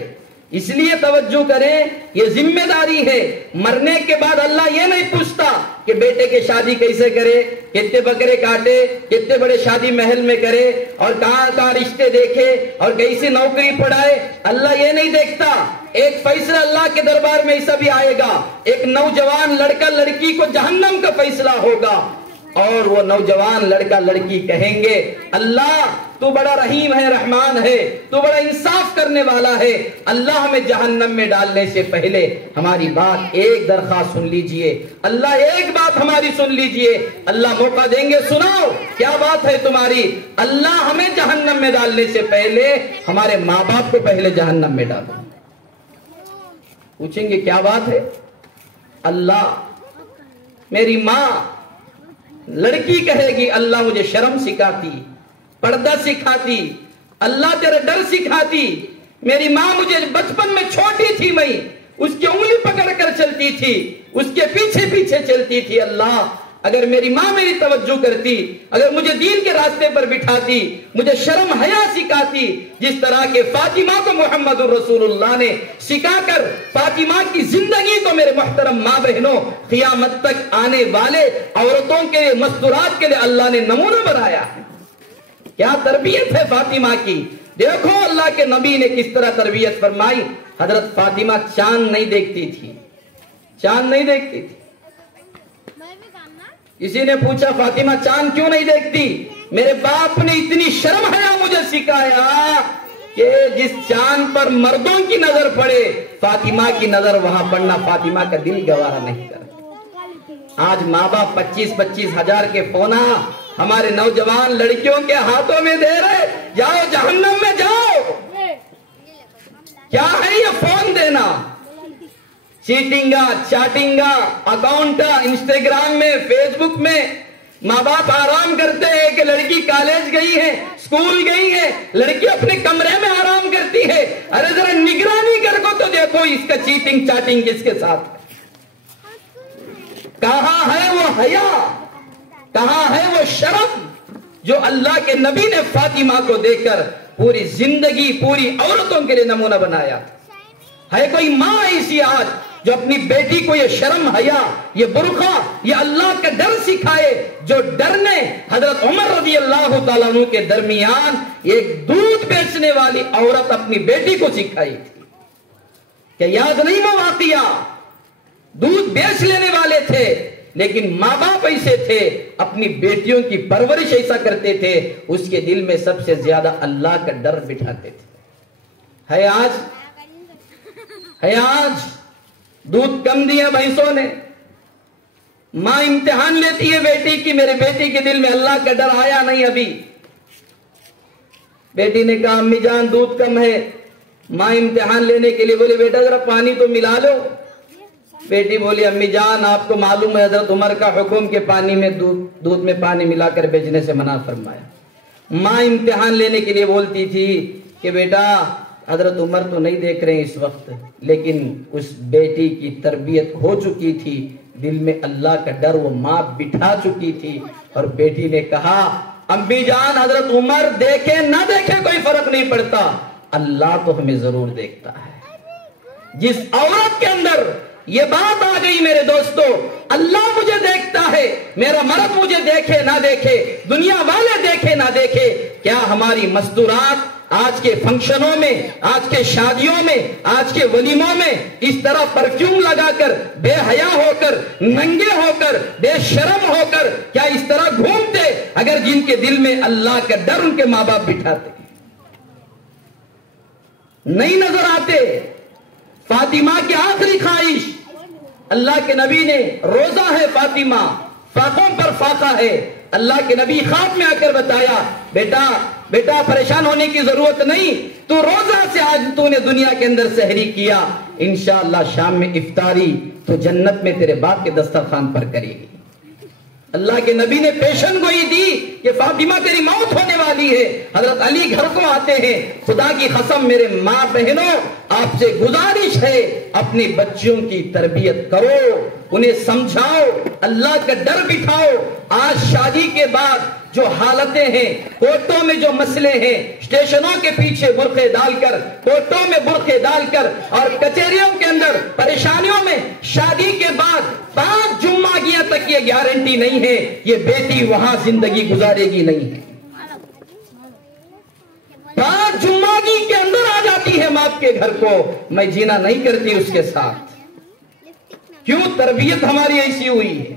اس لیے توجہ کریں, یہ ذمہ داری ہے. مرنے کے بعد اللہ یہ نہیں پوچھتا کہ بیٹے کے شادی کیسے کرے, کتنے بکرے کاٹے, کتنے بڑے شادی محل میں کرے, اور کہاں کہاں رشتے دیکھے, اور کیسی نوکری پڑھائے. اللہ یہ نہیں دیکھتا. ایک فیصلہ اللہ کے دربار میں ایسا بھی آئے گا, ایک نوجوان لڑکا لڑکی کو جہنم کا فیصلہ ہوگا, اور وہ نوجوان لڑکا لڑکی کہیں گے اللہ تو بڑا رحیم ہے, رحمان ہے, تو بڑا انصاف کرنے والا ہے. اللہ ہمیں جہنم میں ڈالنے سے پہلے ہماری بات ایک درخواست سن لیجئے. اللہ ایک بات ہماری سن لیجئے. اللہ موقع دیں گے, سناؤ کیا بات ہے تمہاری. اللہ ہمیں جہنم میں ڈالنے سے پہلے ہمارے ماں باپ کو پہلے جہنم میں ڈالو. پوچھیں گے کیا بات ہے؟ اللہ میری ماں لڑکی کہے گی اللہ مجھے شرم سکھاتی, پردہ سکھاتی, اللہ تیرا ڈر سکھاتی. میری ماں مجھے بچپن میں چھوٹی تھی, میں اس کی انگلی پکڑ کر چلتی تھی, اس کے پیچھے پیچھے چلتی تھی. اللہ اگر میری ماں میری توجہ کرتی, اگر مجھے دین کے راستے پر بٹھاتی, مجھے شرم حیا سکھاتی, جس طرح کے فاطمہ کو محمد رسول اللہ نے سکھا کر فاطمہ کی زندگی کو میرے محترم ماں بہنوں قیامت تک آنے والے عورتوں کے مستورات کے لیے اللہ نے نمونہ بنایا ہے. کیا تربیت ہے فاطمہ کی. دیکھو اللہ کے نبی نے کس طرح تربیت فرمائی. حضرت فاطمہ چاند نہیں دیکھتی تھی, چاند نہیں دیکھتی تھی. کسی نے پوچھا فاطمہ چاند کیوں نہیں دیکھتی؟ میرے باپ نے اتنی شرم حیا مجھے سکھایا کہ جس چاند پر مردوں کی نظر پڑے فاطمہ کی نظر وہاں پڑنا فاطمہ کا دل گوارا نہیں کرتا. آج ماں باپ 25-25 ہزار کے فونا ہمارے نوجوان لڑکیوں کے ہاتھوں میں دے رہے, جاؤ جہنم میں جاؤ. کیا ہے یہ فون دینا؟ چیٹنگا, چاٹنگا, اکاؤنٹا, انسٹاگرام میں, فیس بک میں. ماں باپ آرام کرتے ہیں کہ لڑکی کالج گئی ہے, اسکول گئی ہے, لڑکی اپنے کمرے میں آرام کرتی ہے. ارے ذرا نگرانی کر کو تو دیکھو اس کا چیٹنگ چاٹنگ کس کے ساتھ. کہاں ہے وہ حیا, کہاں ہے وہ شرم جو اللہ کے نبی نے فاطمہ کو دے کر پوری زندگی پوری عورتوں کے لیے نمونہ بنایا. ہے کوئی ماں ایسی آج جو اپنی بیٹی کو یہ شرم حیا، یہ برقع، یہ اللہ کا ڈر سکھائے، جو ڈر نے حضرت عمر رضی اللہ تعالیٰ عنہ کے درمیان ایک دودھ بیچنے والی عورت اپنی بیٹی کو سکھائی تھی. کہ یاد نہیں وہ واقعہ؟ دودھ بیچ لینے والے تھے لیکن ماں باپ ایسے تھے، اپنی بیٹیوں کی پرورش ایسا کرتے تھے، اس کے دل میں سب سے زیادہ اللہ کا ڈر بٹھاتے تھے. ہے آج دودھ کم دیا بھینسوں نے، ماں امتحان لیتی ہے بیٹی کی، میرے بیٹی کے دل میں اللہ کا ڈر آیا نہیں ابھی. بیٹی نے کہا امی جان دودھ کم ہے. ماں امتحان لینے کے لیے بولی بیٹا ذرا پانی تو ملا لو. بیٹی بولی امی جان آپ کو معلوم ہے حضرت عمر کا حکم کہ پانی میں دودھ میں پانی ملا کر بیچنے سے منع فرمایا. ماں امتحان لینے کے لیے بولتی تھی کہ بیٹا حضرت عمر تو نہیں دیکھ رہے اس وقت، لیکن اس بیٹی کی تربیت ہو چکی تھی، دل میں اللہ کا ڈر وہ ماں بٹھا چکی تھی. اور بیٹی نے کہا امی جان حضرت عمر دیکھے نہ دیکھے کوئی فرق نہیں پڑتا، اللہ تو ہمیں ضرور دیکھتا ہے. جس عورت کے اندر یہ بات آ گئی میرے دوستو، اللہ مجھے دیکھتا ہے، میرا مرد مجھے دیکھے نہ دیکھے، دنیا والے دیکھے نہ دیکھے، کیا ہماری مستورات آج کے فنکشنوں میں، آج کے شادیوں میں، آج کے ولیموں میں اس طرح پرفیوم لگا کر، بے حیا ہو کر، ننگے ہو کر، بے شرم ہو کر کیا اس طرح گھومتے اگر جن کے دل میں اللہ کا ڈر ان کے ماں باپ بٹھاتے؟ نہیں نظر آتے. فاطمہ کی آخری خواہش، اللہ کے نبی نے روزہ ہے فاطمہ، فاقوں پر فاقہ ہے، اللہ کے نبی خواب میں آ کر بتایا بیٹا پریشان ہونے کی ضرورت نہیں، تو روزہ سے آج تو نے دنیا کے اندر سحری کیا، انشاءاللہ شام میں افطاری تو جنت میں تیرے باپ کے دسترخوان پر کرے گی. اللہ کے نبی نے پیشن گوئی دی کہ فاطمہ تیری موت ہونے والی ہے. حضرت علی گھر کو آتے ہیں، خدا کی قسم میرے ماں بہنوں آپ سے گزارش ہے اپنی بچیوں کی تربیت کرو، انہیں سمجھاؤ، اللہ کا ڈر بٹھاؤ. آج شادی کے بعد جو حالتیں ہیں، کوٹوں میں جو مسئلے ہیں، اسٹیشنوں کے پیچھے برقعے ڈال کر، کوٹوں میں برقعے ڈال کر اور کچہریوں کے اندر پریشانیوں میں، شادی کے بعد 5 جمعگیاں تک یہ گارنٹی نہیں ہے یہ بیٹی وہاں زندگی گزارے گی نہیں ہے. 5 جمعگی کے اندر آ جاتی ہے باپ کے گھر کو، میں جینا نہیں کرتی اس کے ساتھ. کیوں؟ تربیت ہماری ایسی ہوئی ہے.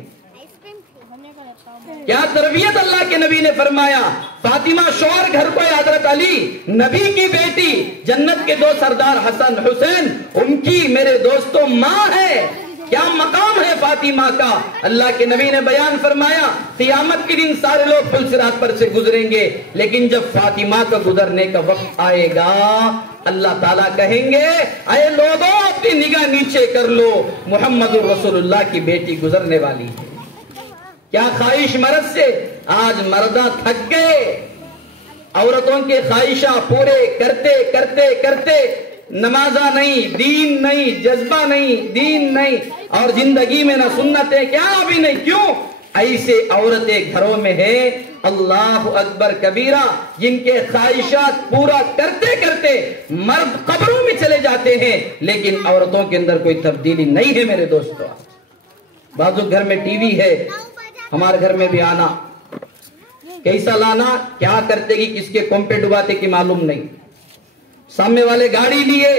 کیا تربیت اللہ کے نبی نے فرمایا فاطمہ شوہر گھر کو، حضرت علی نبی کی بیٹی، جنت کے 2 سردار حسن حسین ان کی میرے دوستوں ماں ہے. کیا مقام ہے فاطمہ کا؟ اللہ کے نبی نے بیان فرمایا قیامت کے دن سارے لوگ پل صراط پر سے گزریں گے، لیکن جب فاطمہ کا گزرنے کا وقت آئے گا اللہ تعالیٰ کہیں گے اے لوگوں اپنی نگاہ نیچے کر لو، محمد رسول اللہ کی بیٹی گزرنے والی ہے. کیا خواہش مرد سے؟ آج مردہ تھک گئے، عورتوں کے خواہشاں پورے کرتے کرتے کرتے نمازہ نہیں، دین نہیں، جذبہ نہیں، دین نہیں، اور زندگی میں نہ سنتیں کیا ابھی نہیں. کیوں؟ ایسے عورتیں گھروں میں ہیں اللہ اکبر کبیرہ جن کے خواہشات پورا کرتے کرتے مرد قبروں میں چلے جاتے ہیں، لیکن عورتوں کے اندر کوئی تبدیلی نہیں ہے میرے دوستو. بعضوں گھر میں ٹی وی ہے، ہمارے گھر میں بھی آنا، کیسا لانا، کیا کرتے گی، کس کے کم پہ ڈباتے کی معلوم نہیں. سامنے والے گاڑی لیے،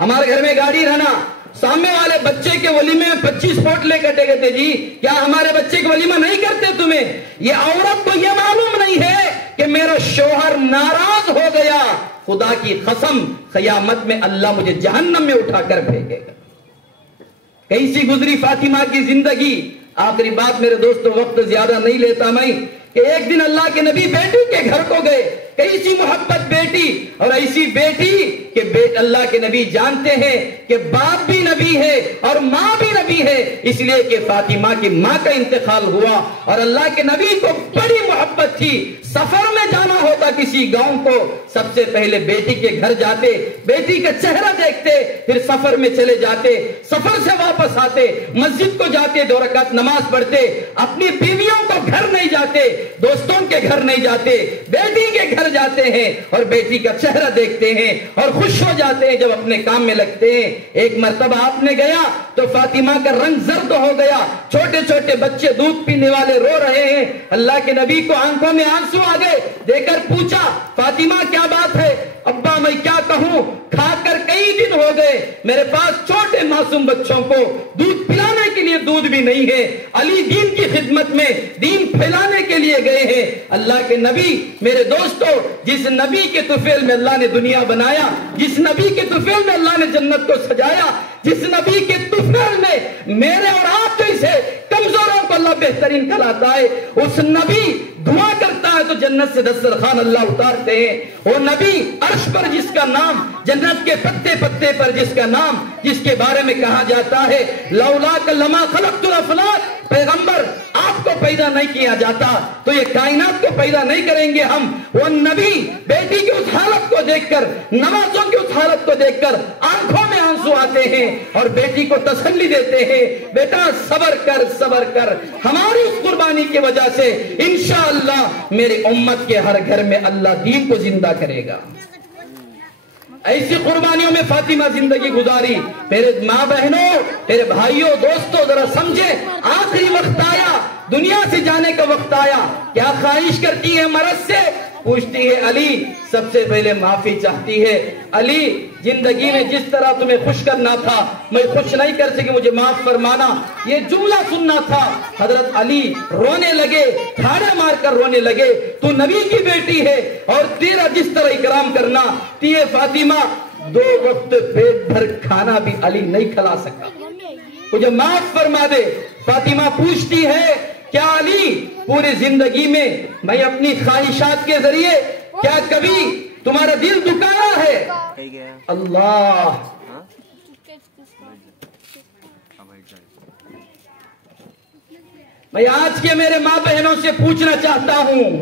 ہمارے گھر میں گاڑی رہنا، سامنے والے بچے کے ولیمے میں 25 فوٹ لے کٹے گئے تھے. جی کیا ہمارے بچے کے ولیمہ نہیں کرتے تمہیں؟ یہ عورت کو یہ معلوم نہیں ہے کہ میرا شوہر ناراض ہو گیا، خدا کی قسم قیامت میں اللہ مجھے جہنم میں اٹھا کر پھینکے گا. کیسی گزری فاطمہ کی زندگی. آخری بات میرے دوستو، وقت زیادہ نہیں لیتا میں، کہ ایک دن اللہ کے نبی بیٹی کے گھر کو گئے. کیسی محبت بیٹی، اور ایسی بیٹی کہ اللہ کے نبی جانتے ہیں کہ باپ بھی نبی ہے اور ماں بھی نبی ہے، اس لیے کہ فاطمہ کی ماں کا انتقال ہوا اور اللہ کے نبی کو بڑی محبت تھی. سفر میں جانا ہوتا کسی گاؤں کو، سب سے پہلے بیٹی کے گھر جاتے، بیٹی کا چہرہ دیکھتے، پھر سفر میں چلے جاتے، سفر سے واپس آتے، مسجد کو جاتے، 2 رکعت نماز پڑھتے، اپنی بیویوں کو گھر نہیں جاتے، دوستوں کے گھر نہیں جاتے، بیٹی کے گھر جاتے ہیں اور بیٹی کا چہرہ دیکھتے ہیں اور خوش ہو جاتے ہیں جب اپنے کام میں لگتے ہیں۔ ایک مرتبہ آپ نے گیا تو فاطمہ کا رنگ زرد ہو گیا، چھوٹے چھوٹے بچے دودھ پینے والے رو رہے ہیں، اللہ کے نبی کو آنکھوں میں آنسو آ گئے، دے کر پوچھا فاطمہ کیا بات ہے؟ ابا میں کیا کہوں، کھا کر کئی دن ہو گئے، میرے پاس چھوٹے معصوم بچوں کو دودھ پلانے کے لیے دودھ بھی نہیں ہے۔ علی دین کی خدمت میں دین پھیلانے کے لیے گئے ہیں۔ اللہ کے نبی، میرے دوستو، جس نبی کے طفیل میں اللہ نے دنیا بنایا، جس نبی کے طفیل میں اللہ نے جنت کو سجایا، جس نبی کے طفیل میں میرے اور آپ جیسے کمزوروں کو اللہ بہترین کھلاتا ہے، اس نبی دعا کرتا ہے تو جنت سے دسترخوان اللہ اتارتے ہیں۔ وہ نبی عرش پر جس کا نام، جنت کے پتے پتے پر جس کا نام، جس کے بارے میں کہا جاتا ہے لولاک لما خلقت الافلاک، پیغمبر آپ کو پیدا نہیں کیا جاتا تو یہ کائنات کو پیدا نہیں کریں گے ہم۔ وہ نبی بیٹی کی اس حالت کو دیکھ کر، نمازوں کی اس حالت کو دیکھ کر آنکھوں میں آنسو آتے ہیں اور بیٹی کو تسلی دیتے ہیں، بیٹا صبر کر صبر کر، ہماری اس قربانی کی وجہ سے انشاءاللہ میری امت کے ہر گھر میں اللہ دین کو زندہ کرے گا۔ ایسی قربانیوں میں فاطمہ زندگی گزاری۔ میرے ماں بہنوں، میرے بھائیوں، دوستوں، ذرا سمجھے، آخری وقت آیا، دنیا سے جانے کا وقت آیا، کیا خواہش کرتی ہے مرض سے؟ پوچھتی ہے علی، سب سے پہلے معافی چاہتی ہے، علی زندگی میں جس طرح تمہیں خوش کرنا تھا میں خوش نہیں کر سکی، مجھے معاف فرمانا، یہ جملہ سننا تھا۔ حضرت علی رونے لگے، ٹھاڑے مار کر رونے لگے، تو نبی کی بیٹی ہے اور تیرا جس طرح اکرام کرنا تھی فاطمہ، 2 وقت پیٹ بھر کھانا بھی علی نہیں کھلا سکا، مجھے معاف فرما دے۔ فاطمہ پوچھتی ہے کیا علی پوری زندگی میں میں اپنی خواہشات کے ذریعے کیا کبھی تمہارا دل دکھایا ہے؟ اللہ، میں آج کے میرے ماں بہنوں سے پوچھنا چاہتا ہوں،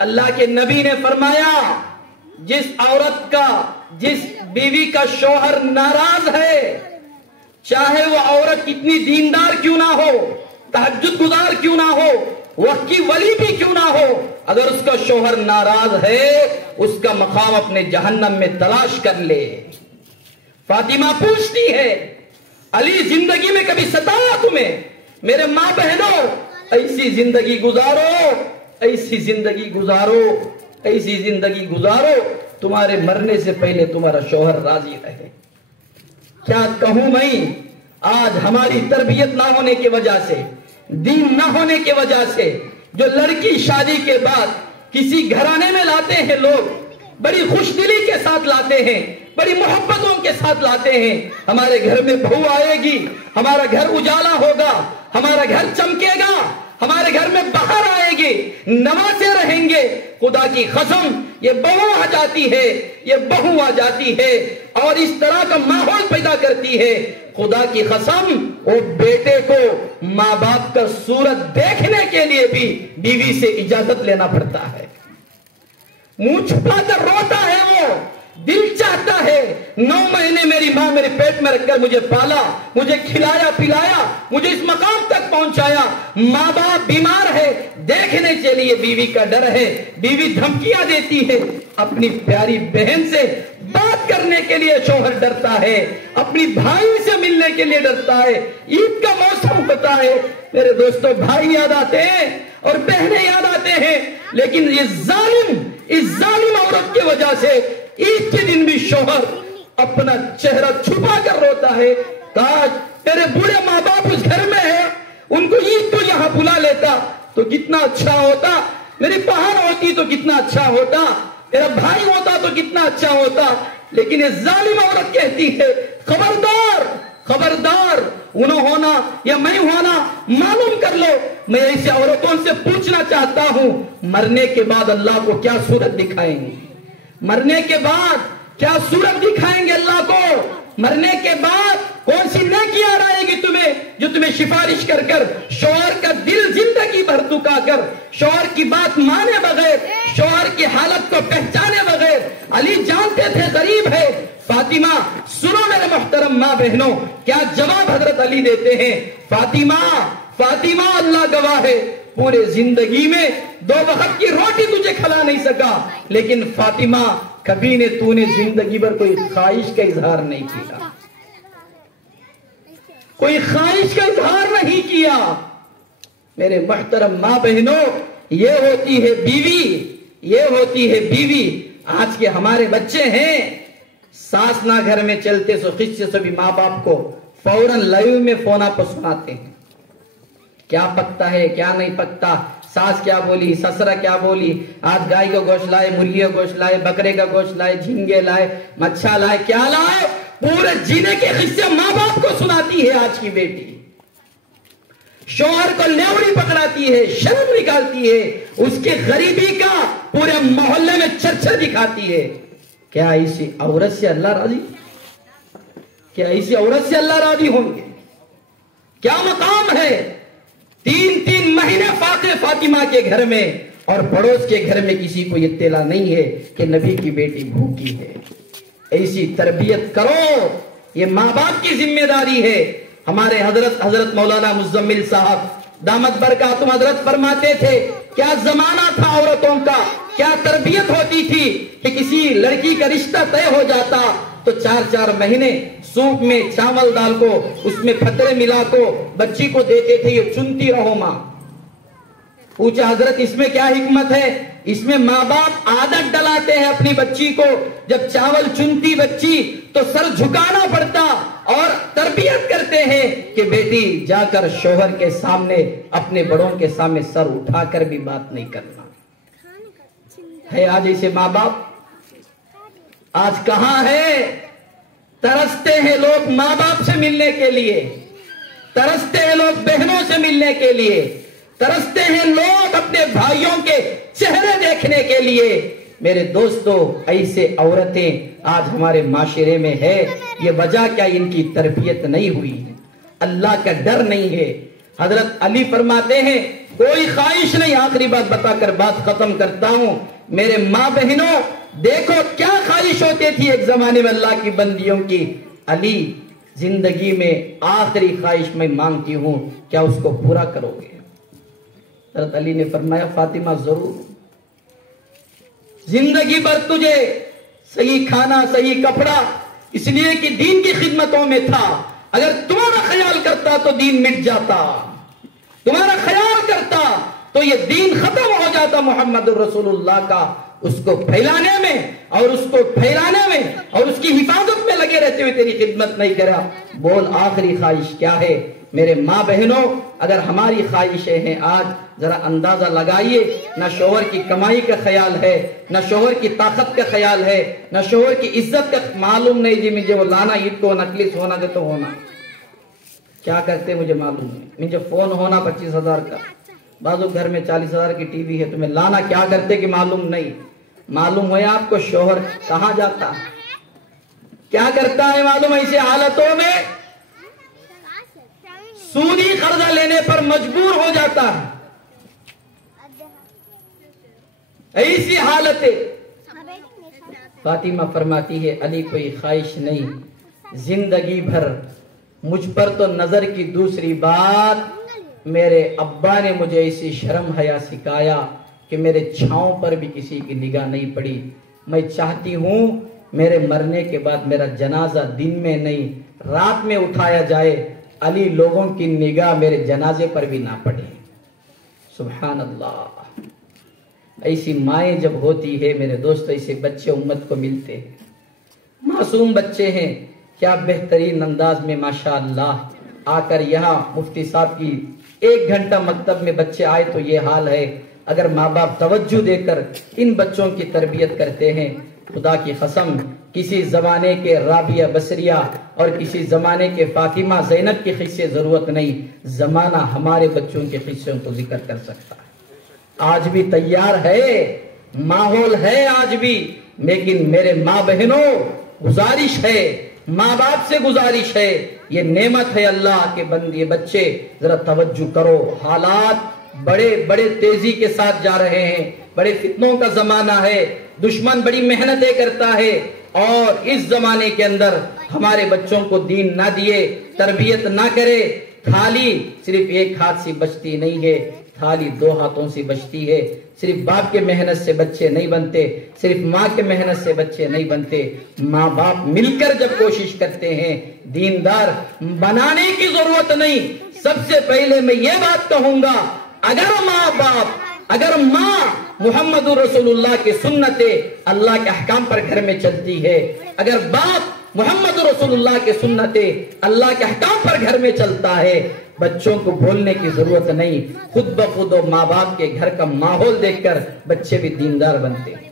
اللہ کے نبی نے فرمایا جس عورت کا، جس بیوی کا شوہر ناراض ہے، چاہے وہ عورت کتنی دیندار کیوں نہ ہو، تہجد گزار کیوں نہ ہو، وقت کی ولی بھی کیوں نہ ہو، اگر اس کا شوہر ناراض ہے اس کا مقام اپنے جہنم میں تلاش کر لے۔ فاطمہ پوچھتی ہے علی زندگی میں کبھی ستایا تمہیں؟ میرے ماں بہنوں، ایسی زندگی گزارو، ایسی زندگی گزارو، ایسی زندگی گزارو تمہارے مرنے سے پہلے تمہارا شوہر راضی رہے۔ کیا کہوں میں، آج ہماری تربیت نہ ہونے کی وجہ سے، دین نہ ہونے کی وجہ سے، جو لڑکی شادی کے بعد کسی گھرانے میں لاتے ہیں لوگ، بڑی خوش دلی کے ساتھ لاتے ہیں، بڑی محبتوں کے ساتھ لاتے ہیں، ہمارے گھر میں بہو آئے گی، ہمارا گھر اجالا ہوگا، ہمارا گھر چمکے گا، ہمارے گھر میں باہر آئے گی، نوازے رہیں گے۔ خدا کی قسم یہ بہو آ جاتی ہے، یہ بہو آ جاتی ہے اور اس طرح کا ماحول پیدا کرتی ہے، خدا کی قسم وہ بیٹے کو ماں باپ کا صورت دیکھنے کے لیے بھی بیوی سے اجازت لینا پڑتا ہے، منہ چھپا کر روتا ہے، وہ دل چاہتا ہے 9 مہینے میری ماں میرے پیٹ میں رکھ کر مجھے پالا، مجھے کھلایا پلایا، مجھے اس مقام تک پہنچایا، ماں باپ بیمار ہے، دیکھنے کے لیے بیوی کا ڈر ہے، بیوی دھمکیاں دیتی ہے، اپنی پیاری بہن سے بات کرنے کے لیے شوہر ڈرتا ہے، اپنی بھائی سے ملنے کے لیے ڈرتا ہے، عید کا موسم ہوتا ہے، میرے دوستوں بھائی یاد آتے ہیں اور بہنیں یاد آتے ہیں، لیکن اس ظالم عورت کی وجہ سے عید کے دن بھی شوہر اپنا چہرہ چھپا کر روتا ہے، کاش تیرے بوڑھے ماں باپ اس گھر میں ہیں، ان کو عید کو یہاں بلا لیتا تو کتنا اچھا ہوتا، میری بہن ہوتی تو کتنا اچھا ہوتا، میرا بھائی ہوتا تو کتنا اچھا ہوتا، لیکن یہ ظالم عورت کہتی ہے خبردار خبردار، انہوں ہونا یا میں ہونا معلوم کر لو۔ میں ایسی عورتوں سے پوچھنا چاہتا ہوں مرنے کے بعد اللہ کو کیا صورت دکھائیں گے؟ مرنے کے بعد کیا صورت دکھائیں گے اللہ کو؟ مرنے کے بعد کون سی نیکیاں آئے گی تمہیں جو تمہیں سفارش کر کر شوہر کا دل زندگی بھر دکھا کر، شوہر کی بات مانے بغیر، شوہر کی حالت کو پہچانے بغیر، علی جانتے تھے غریب ہے، فاطمہ سنو میرے محترم ماں بہنوں، کیا جواب حضرت علی دیتے ہیں؟ فاطمہ اللہ گواہ ہے، پورے زندگی میں 2 وقت کی روٹی تجھے کھلا نہیں سکا، لیکن فاطمہ کبھی تو نے زندگی بھر کوئی خواہش کا اظہار نہیں کیا، کوئی خواہش کا اظہار نہیں کیا۔ میرے محترم ماں بہنوں، یہ ہوتی ہے بیوی، یہ ہوتی ہے بیوی۔ آج کے ہمارے بچے ہیں، ساس نہ گھر میں چلتے سو خصے سے بھی ماں باپ کو فوراً لائیو میں فون آپ سناتے ہیں، کیا پکتا ہے کیا نہیں پکتا، ساس کیا بولی، سسرا کیا بولی، آج گائے کا گوشت لائے، مرغی کا گوشت لائے، بکرے کا گوشت لائے، جھینگے لائے، مچھا لائے، کیا لائے، پورے جینے کے قصے ماں باپ کو سناتی ہے آج کی بیٹی۔ شوہر کو لیوڑی پکڑاتی ہے، شرم نکالتی ہے، اس کی غریبی کا پورے محلے میں چرچا دکھاتی ہے۔ کیا ایسی عورت سے اللہ راضی؟ کیا ایسی عورت سے اللہ راضی ہوں گے؟ کیا مقام ہے؟ 3 مہینے فاطمہ کے گھر میں، اور پڑوس کے گھر میں کسی کو یہ اطلاع نہیں ہے کہ نبی کی بیٹی بھوکی ہے۔ ایسی تربیت کرو، یہ ماں باپ کی ذمہ داری ہے۔ ہمارے حضرت مولانا مزمل صاحب دامت برکاتہم حضرت فرماتے تھے، کیا زمانہ تھا عورتوں کا، کیا تربیت ہوتی تھی کہ کسی لڑکی کا رشتہ طے ہو جاتا تو 4 مہینے سوپ میں چاول ڈال کو، اس میں پھترے ملا کو بچی کو دیتے تھے، یہ چنتی رہو ماں۔ پوچھا حضرت اس میں کیا حکمت ہے؟ اس میں ماں باپ عادت ڈلاتے ہیں اپنی بچی کو، جب چاول چنتی بچی تو سر جھکانا پڑتا، اور تربیت کرتے ہیں کہ بیٹی جا کر شوہر کے سامنے، اپنے بڑوں کے سامنے سر اٹھا کر بھی بات نہیں کرنا ہے۔ آج ایسے ماں باپ آج کہاں ہے؟ ترستے ہیں لوگ ماں باپ سے ملنے کے لیے، ترستے ہیں لوگ بہنوں سے ملنے کے لیے، ترستے ہیں لوگ اپنے بھائیوں کے چہرے دیکھنے کے لیے۔ میرے دوستو، ایسے عورتیں آج ہمارے معاشرے میں ہے، یہ وجہ کیا؟ ان کی تربیت نہیں ہوئی، اللہ کا ڈر نہیں ہے۔ حضرت علی فرماتے ہیں کوئی خواہش نہیں، آخری بات بتا کر بات ختم کرتا ہوں۔ میرے ماں بہنوں، دیکھو کیا خواہش ہوتی تھی ایک زمانے میں اللہ کی بندیوں کی۔ علی، زندگی میں آخری خواہش میں مانگتی ہوں، کیا اس کو پورا کرو گے؟ حضرت علی نے فرمایا فاطمہ ضرور، زندگی بھر تجھے صحیح کھانا صحیح کپڑا، اس لیے کہ دین کی خدمتوں میں تھا، اگر تمہارا خیال کرتا تو دین مٹ جاتا، تمہارا خیال کرتا تو یہ دین ختم ہو جاتا محمد الرسول اللہ کا۔ اس کو پھیلانے میں اور اس کی حفاظت میں لگے رہتے ہوئے تیری خدمت نہیں کرا۔ بول آخری خواہش کیا ہے؟ میرے ماں بہنوں، اگر ہماری خواہشیں ہیں آج ذرا اندازہ لگائیے، نہ شوہر کی کمائی کا خیال ہے، نہ شوہر کی طاقت کا خیال ہے، نہ شوہر کی عزت کا معلوم نہیں جی مجھے وہ لانا عید کو نکلس ہونا دے تو ہونا، کیا کرتے مجھے معلوم نہیں، مجھے فون ہونا 25,000 کا، بازو گھر میں 40,000 کی ٹی وی ہے، تمہیں لانا کیا کرتے کہ معلوم نہیں۔ معلوم ہے آپ کو شوہر کہاں جاتا، کیا کرتا ہے معلوم؟ ایسے حالتوں میں سودی قرضہ لینے پر مجبور ہو جاتا ہے۔ ایسی حالتیں فاطمہ فرماتی ہے علی کوئی خواہش نہیں، زندگی بھر مجھ پر تو نظر کی دوسری بات، میرے ابا نے مجھے ایسی شرم حیا سکھایا کہ میرے چھاؤں پر بھی کسی کی نگاہ نہیں پڑی۔ میں چاہتی ہوں میرے مرنے کے بعد میرا جنازہ دن میں نہیں رات میں اٹھایا جائے، علی لوگوں کی نگاہ میرے جنازے پر بھی نہ پڑے۔ سبحان اللہ۔ ایسی مائیں جب ہوتی ہے میرے دوست، ایسے بچے امت کو ملتے ہیں، معصوم بچے ہیں، کیا بہترین انداز میں ماشاءاللہ آ کر یہاں مفتی صاحب کی 1 گھنٹہ مکتب میں بچے آئے تو یہ حال ہے۔ اگر ماں باپ توجہ دے کر ان بچوں کی تربیت کرتے ہیں، خدا کی قسم کسی زمانے کے رابعہ بصریہ اور کسی زمانے کے فاطمہ زینب کی قصے ضرورت نہیں، زمانہ ہمارے بچوں کے قصوں کو ذکر کر سکتا ہے۔ آج بھی تیار ہے، ماحول ہے آج بھی، لیکن میرے ماں بہنوں گزارش ہے، ماں باپ سے گزارش ہے، یہ نعمت ہے اللہ کے بندے بچے ذرا توجہ کرو۔ حالات بڑے تیزی کے ساتھ جا رہے ہیں، بڑے فتنوں کا زمانہ ہے، دشمن بڑی محنتیں کرتا ہے، اور اس زمانے کے اندر ہمارے بچوں کو دین نہ دیے، تربیت نہ کرے، تھالی صرف ایک ہاتھ سے بچتی نہیں ہے، تھالی دو ہاتھوں سے بچتی ہے۔ صرف باپ کے محنت سے بچے نہیں بنتے، صرف ماں کے محنت سے بچے نہیں بنتے، ماں باپ مل کر جب کوشش کرتے ہیں دیندار بنانے کی ضرورت نہیں۔ سب سے پہلے میں یہ بات کہوں گا، اگر ماں محمد رسول اللہ کی سنت اللہ کے احکام پر گھر میں چلتی ہے، اگر باپ محمد رسول اللہ کے سنت اللہ کے احکام پر گھر میں چلتا ہے، بچوں کو بولنے کی ضرورت نہیں، خود بخود ماں باپ کے گھر کا ماحول دیکھ کر بچے بھی دیندار بنتے ہیں۔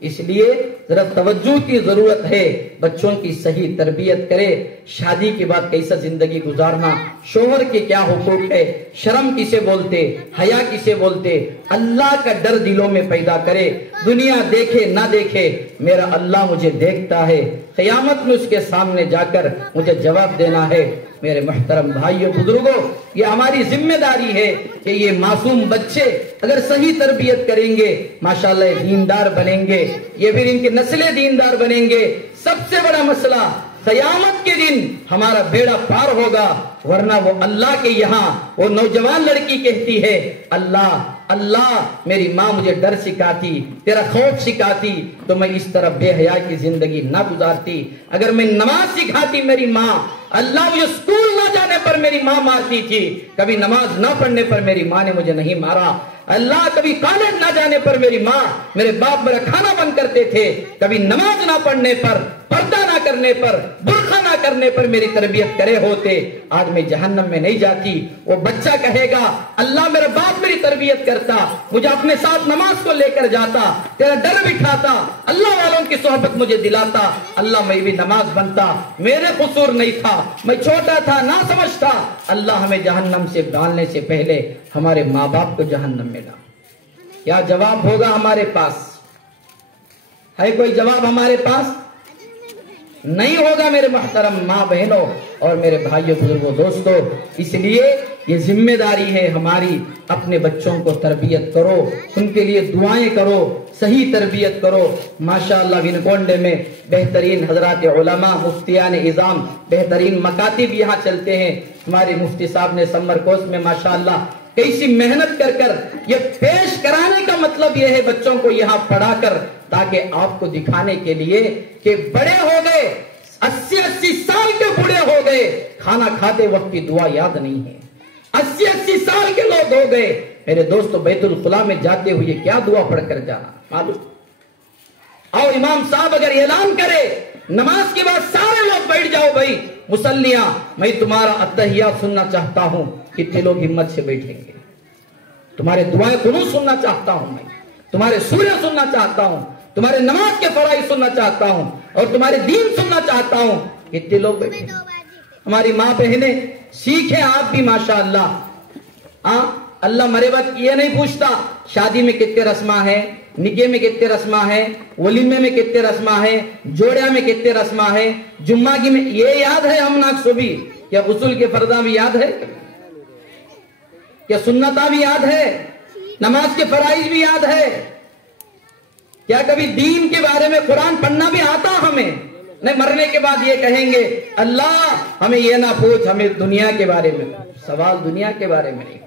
اس لیے ذرا توجہ کی ضرورت ہے، بچوں کی صحیح تربیت کرے۔ شادی کے بعد کیسا زندگی گزارنا، شوہر کے کیا حقوق ہے، شرم کسے بولتے، حیا کسے بولتے، اللہ کا ڈر دلوں میں پیدا کرے۔ دنیا دیکھے نہ دیکھے، میرا اللہ مجھے دیکھتا ہے، قیامت میں اس کے سامنے جا کر مجھے جواب دینا ہے۔ میرے محترم بھائیوں بزرگوں، یہ ہماری ذمہ داری ہے کہ یہ معصوم بچے اگر صحیح تربیت کریں گے، ماشاءاللہ یہ دیندار بنیں گے، یہ پھر ان کی نسلیں دیندار بنیں گے۔ سب سے بڑا مسئلہ قیامت کے دن ہمارا بیڑا پار ہوگا، ورنہ وہ اللہ کے یہاں وہ نوجوان لڑکی کہتی ہے، اللہ میری ماں مجھے ڈر سکھاتی، تیرا خوف سکھاتی تو میں اس طرح بے حیا کی زندگی نہ گزارتی۔ اگر میں نماز سکھاتی میری ماں، اللہ مجھے اسکول نہ جانے پر میری ماں مارتی تھی، کبھی نماز نہ پڑھنے پر میری ماں نے مجھے نہیں مارا۔ اللہ کبھی کالج نہ جانے پر میری ماں، میرے باپ میرا کھانا بند کرتے تھے، کبھی نماز نہ پڑھنے پر، پردہ نہ کرنے پر، برقع نہ کرنے پر میری تربیت کرے ہوتے، آج میں جہنم میں نہیں جاتی۔ وہ بچہ کہے گا، اللہ میرا باپ میری تربیت کرتا، مجھے اپنے ساتھ نماز کو لے کر جاتا، تیرا ڈر بٹھاتا، اللہ والوں کی صحبت مجھے دلاتا، اللہ میں بھی نماز بنتا، میرے قصور نہیں تھا، میں چھوٹا تھا، نہ سمجھتا۔ اللہ ہمیں جہنم سے ڈالنے سے پہلے ہمارے ماں باپ کو جہنم میں ڈال۔ کیا جواب ہوگا ہمارے پاس؟ ہے کوئی جواب ہمارے پاس؟ نہیں ہوگا میرے محترم ماں بہنوں اور میرے بھائیوں بزرگوں دوستوں۔ اس لیے یہ ذمہ داری ہے ہماری، اپنے بچوں کو تربیت کرو، ان کے لیے دعائیں کرو، صحیح تربیت کرو۔ ماشاءاللہ ونکونڈے میں بہترین حضرات علماء، مفتیان اعظام، بہترین مکاتب یہاں چلتے ہیں۔ ہمارے مفتی صاحب نے سمر کورس میں ماشاءاللہ کیسی محنت کر کر یہ پیش کرانے کا مطلب یہ ہے بچوں کو یہاں پڑھا کر، تاکہ آپ کو دکھانے کے لیے کہ بڑے ہو گئے، 80 سال کے بوڑھے ہو گئے، کھانا کھاتے وقت کی دعا یاد نہیں ہے۔ 80 سال کے لوگ ہو گئے، میرے دوستو بیت الخلا میں جاتے ہوئے کیا دعا پڑھ کر جانا معلوم؟ اور امام صاحب اگر اعلان کرے نماز کے بعد سارے لوگ بیٹھ جاؤ بھائی مصلیاں، میں تمہارا اتحیات سننا چاہتا ہوں، کتنے لوگ ہمت سے بیٹھیں گے؟ تمہارے دعائیں قنوت سننا چاہتا ہوں، میں تمہارے سورہ سننا چاہتا ہوں، تمہارے نماز کے فرائض سننا چاہتا ہوں، اور تمہارے دین سننا چاہتا ہوں، کتنے لوگ بیٹھیں؟ ہماری ماں بہنیں سیکھیں آپ بھی ماشاءاللہ۔ اللہ مرے وقت یہ نہیں پوچھتا شادی میں کتنے رسماں ہیں، نکاح میں کتنے رسماں ہیں، ولیمے میں کتنے رسماں ہیں، جوڑیا میں کتنے رسماں ہیں، جمعہ کی میں یہ یاد ہے ہم ناک سو بھی، کیا غسل کے فرضاں بھی یاد ہے، کیا سنتاں بھی یاد ہے، نماز کے فرائض بھی یاد ہے؟ کیا کبھی دین کے بارے میں قرآن پڑھنا بھی آتا ہمیں؟ نہیں، مرنے کے بعد یہ کہیں گے اللہ ہمیں یہ نہ پوچھ، ہمیں دنیا کے بارے میں سوال، دنیا کے بارے میں نہیں۔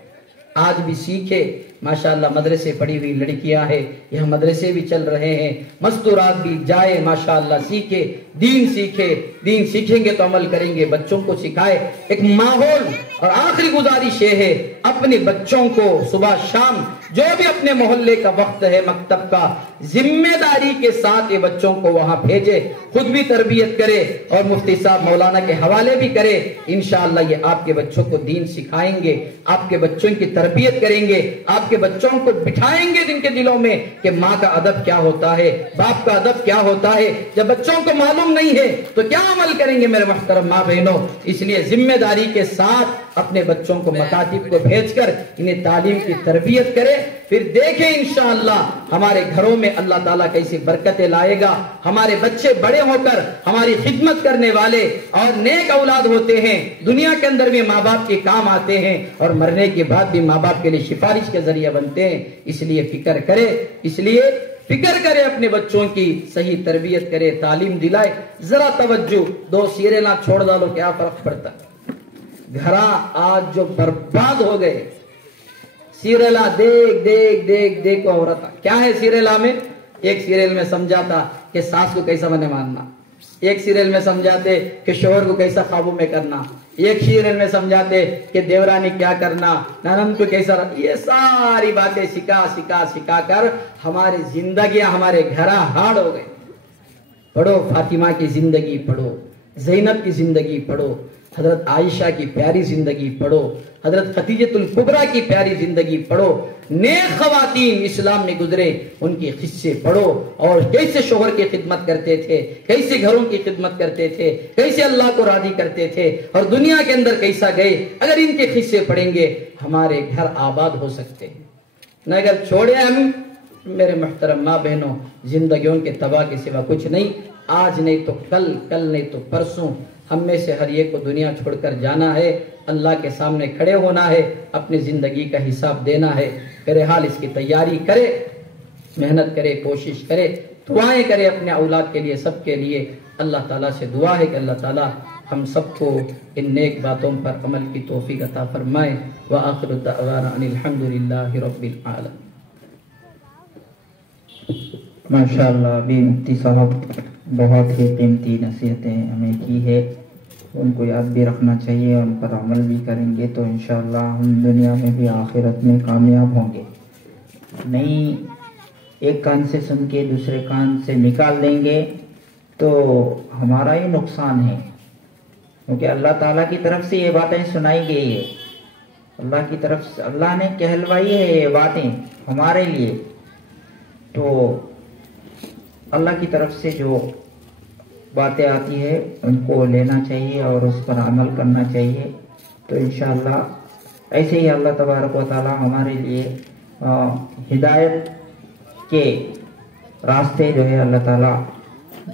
آج بھی سیکھے، ماشاءاللہ مدرسے پڑھی ہوئی لڑکیاں ہیں، یہاں مدرسے بھی چل رہے ہیں، مستورات بھی جائے ماشاءاللہ، سیکھے، دین سیکھے، دین سیکھیں گے تو عمل کریں گے، بچوں کو سکھائے ایک ماحول۔ اور آخری گزارش یہ ہے، اپنے بچوں کو صبح شام جو بھی اپنے محلے کا وقت ہے مکتب کا، ذمہ داری کے ساتھ یہ بچوں کو وہاں بھیجے، خود بھی تربیت کرے اور مفتی صاحب مولانا کے حوالے بھی کرے۔ انشاءاللہ یہ آپ کے بچوں کو دین سکھائیں گے، آپ کے بچوں کی تربیت کریں گے، آپ کے بچوں کو بٹھائیں گے جن کے دلوں میں کہ ماں کا ادب کیا ہوتا ہے، باپ کا ادب کیا ہوتا ہے۔ جب بچوں کو معلوم نہیں ہے تو کیا عمل کریں گے میرے محترم ماں بہنوں؟ اس لیے ذمہ داری کے ساتھ اپنے بچوں کو مکاتب کو بھیج کر انہیں تعلیم کی تربیت کرے، پھر دیکھیں انشاءاللہ ہمارے گھروں میں اللہ تعالیٰ کیسی برکتیں لائے گا۔ ہمارے بچے بڑے ہو کر ہماری خدمت کرنے والے اور نیک اولاد ہوتے ہیں، دنیا کے اندر بھی ماں باپ کے کام آتے ہیں، اور مرنے کے بعد بھی ماں باپ کے لیے سفارش کے ذریعہ بنتے ہیں۔ اس لیے فکر کرے، اس لیے فکر کرے اپنے بچوں کی، صحیح تربیت کرے، تعلیم دلائے. ذرا توجہ، 2 سیریلاں چھوڑ ڈالو، کیا فرق پڑتا؟ گھراں آج جو برباد ہو گئے، سیریلا دیکھ دیکھ دیکھ دیکھ عورت. کیا ہے سیریلا میں؟ ایک سیریل میں سمجھاتا کہ ساس کو کیسا منے ماننا، ایک سیریل میں سمجھاتے کہ شوہر کو کیسا قابو میں کرنا، ایک سیریل میں سمجھاتے کہ دیورانی کیا کرنا، ننند کو کیسا. یہ ساری باتیں سکھا سکھا سکھا کر ہماری زندگیاں، ہمارے گھراں ہارڈ ہو گئے. پڑھو فاطمہ کی زندگی پڑھو، زینب کی زندگی پڑھو، حضرت عائشہ کی پیاری زندگی پڑھو، حضرت خدیجۃ الکبریٰ کی پیاری زندگی پڑھو. نیک خواتین اسلام میں گزرے، ان کی قصے پڑھو، اور کیسے شوہر کی خدمت کرتے تھے، کیسے گھروں کی خدمت کرتے تھے، کیسے اللہ کو راضی کرتے تھے، اور دنیا کے اندر کیسا گئے. اگر ان کے قصے پڑھیں گے ہمارے گھر آباد ہو سکتے ہیں. نہ اگر چھوڑے ہم، میرے محترم ماں بہنوں، زندگیوں کے تباہ کے سوا کچھ نہیں. آج نہیں تو کل، کل نہیں تو پرسوں ہم میں سے ہر ایک کو دنیا چھوڑ کر جانا ہے، اللہ کے سامنے کھڑے ہونا ہے، اپنی زندگی کا حساب دینا ہے. بہرحال اس کی تیاری کرے، محنت کرے، کوشش کرے، دعائیں کرے اپنے اولاد کے لیے، سب کے لیے. اللہ تعالیٰ سے دعا ہے کہ اللہ تعالیٰ ہم سب کو ان نیک باتوں پر عمل کی توفیق عطا فرمائے. وآخر دعوانا ان الحمدللہ رب العالمین. ماشاءاللہ ابھی مفتی صاحب بہت ہی قیمتی نصیحتیں ہمیں کی ہے، ان کو یاد بھی رکھنا چاہیے، ان پر عمل بھی کریں گے تو انشاءاللہ ہم دنیا میں بھی آخرت میں کامیاب ہوں گے. نہیں ایک کان سے سن کے دوسرے کان سے نکال دیں گے تو ہمارا ہی نقصان ہے، کیونکہ اللہ تعالیٰ کی طرف سے یہ باتیں سنائی گئی ہے، اللہ کی طرف سے اللہ نے کہلوائی ہے یہ باتیں ہمارے لیے. تو اللہ کی طرف سے جو باتیں آتی ہے ان کو لینا چاہیے اور اس پر عمل کرنا چاہیے. تو انشاءاللہ ایسے ہی اللہ تبارک و تعالی ہمارے لیے ہدایت کے راستے جو ہے اللہ تعالیٰ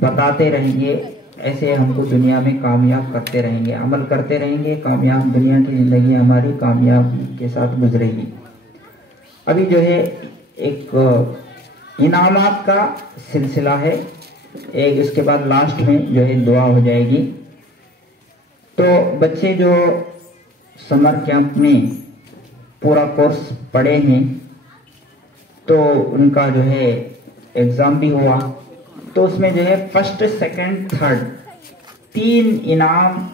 بتاتے رہیں گے. ایسے ہم کو دنیا میں کامیاب کرتے رہیں گے، عمل کرتے رہیں گے، کامیاب دنیا کی زندگی ہماری کامیابی کے ساتھ گزرے گی. ابھی جو ہے ایک انعامات کا سلسلہ ہے، ایک اس کے بعد لاسٹ میں جو ہے دعا ہو جائے گی. تو بچے جو سمر کیمپ میں پورا کورس پڑھے ہیں تو ان کا جو ہے ایگزام بھی ہوا، تو اس میں جو ہے فرسٹ، سیکنڈ، تھرڈ 3 انعام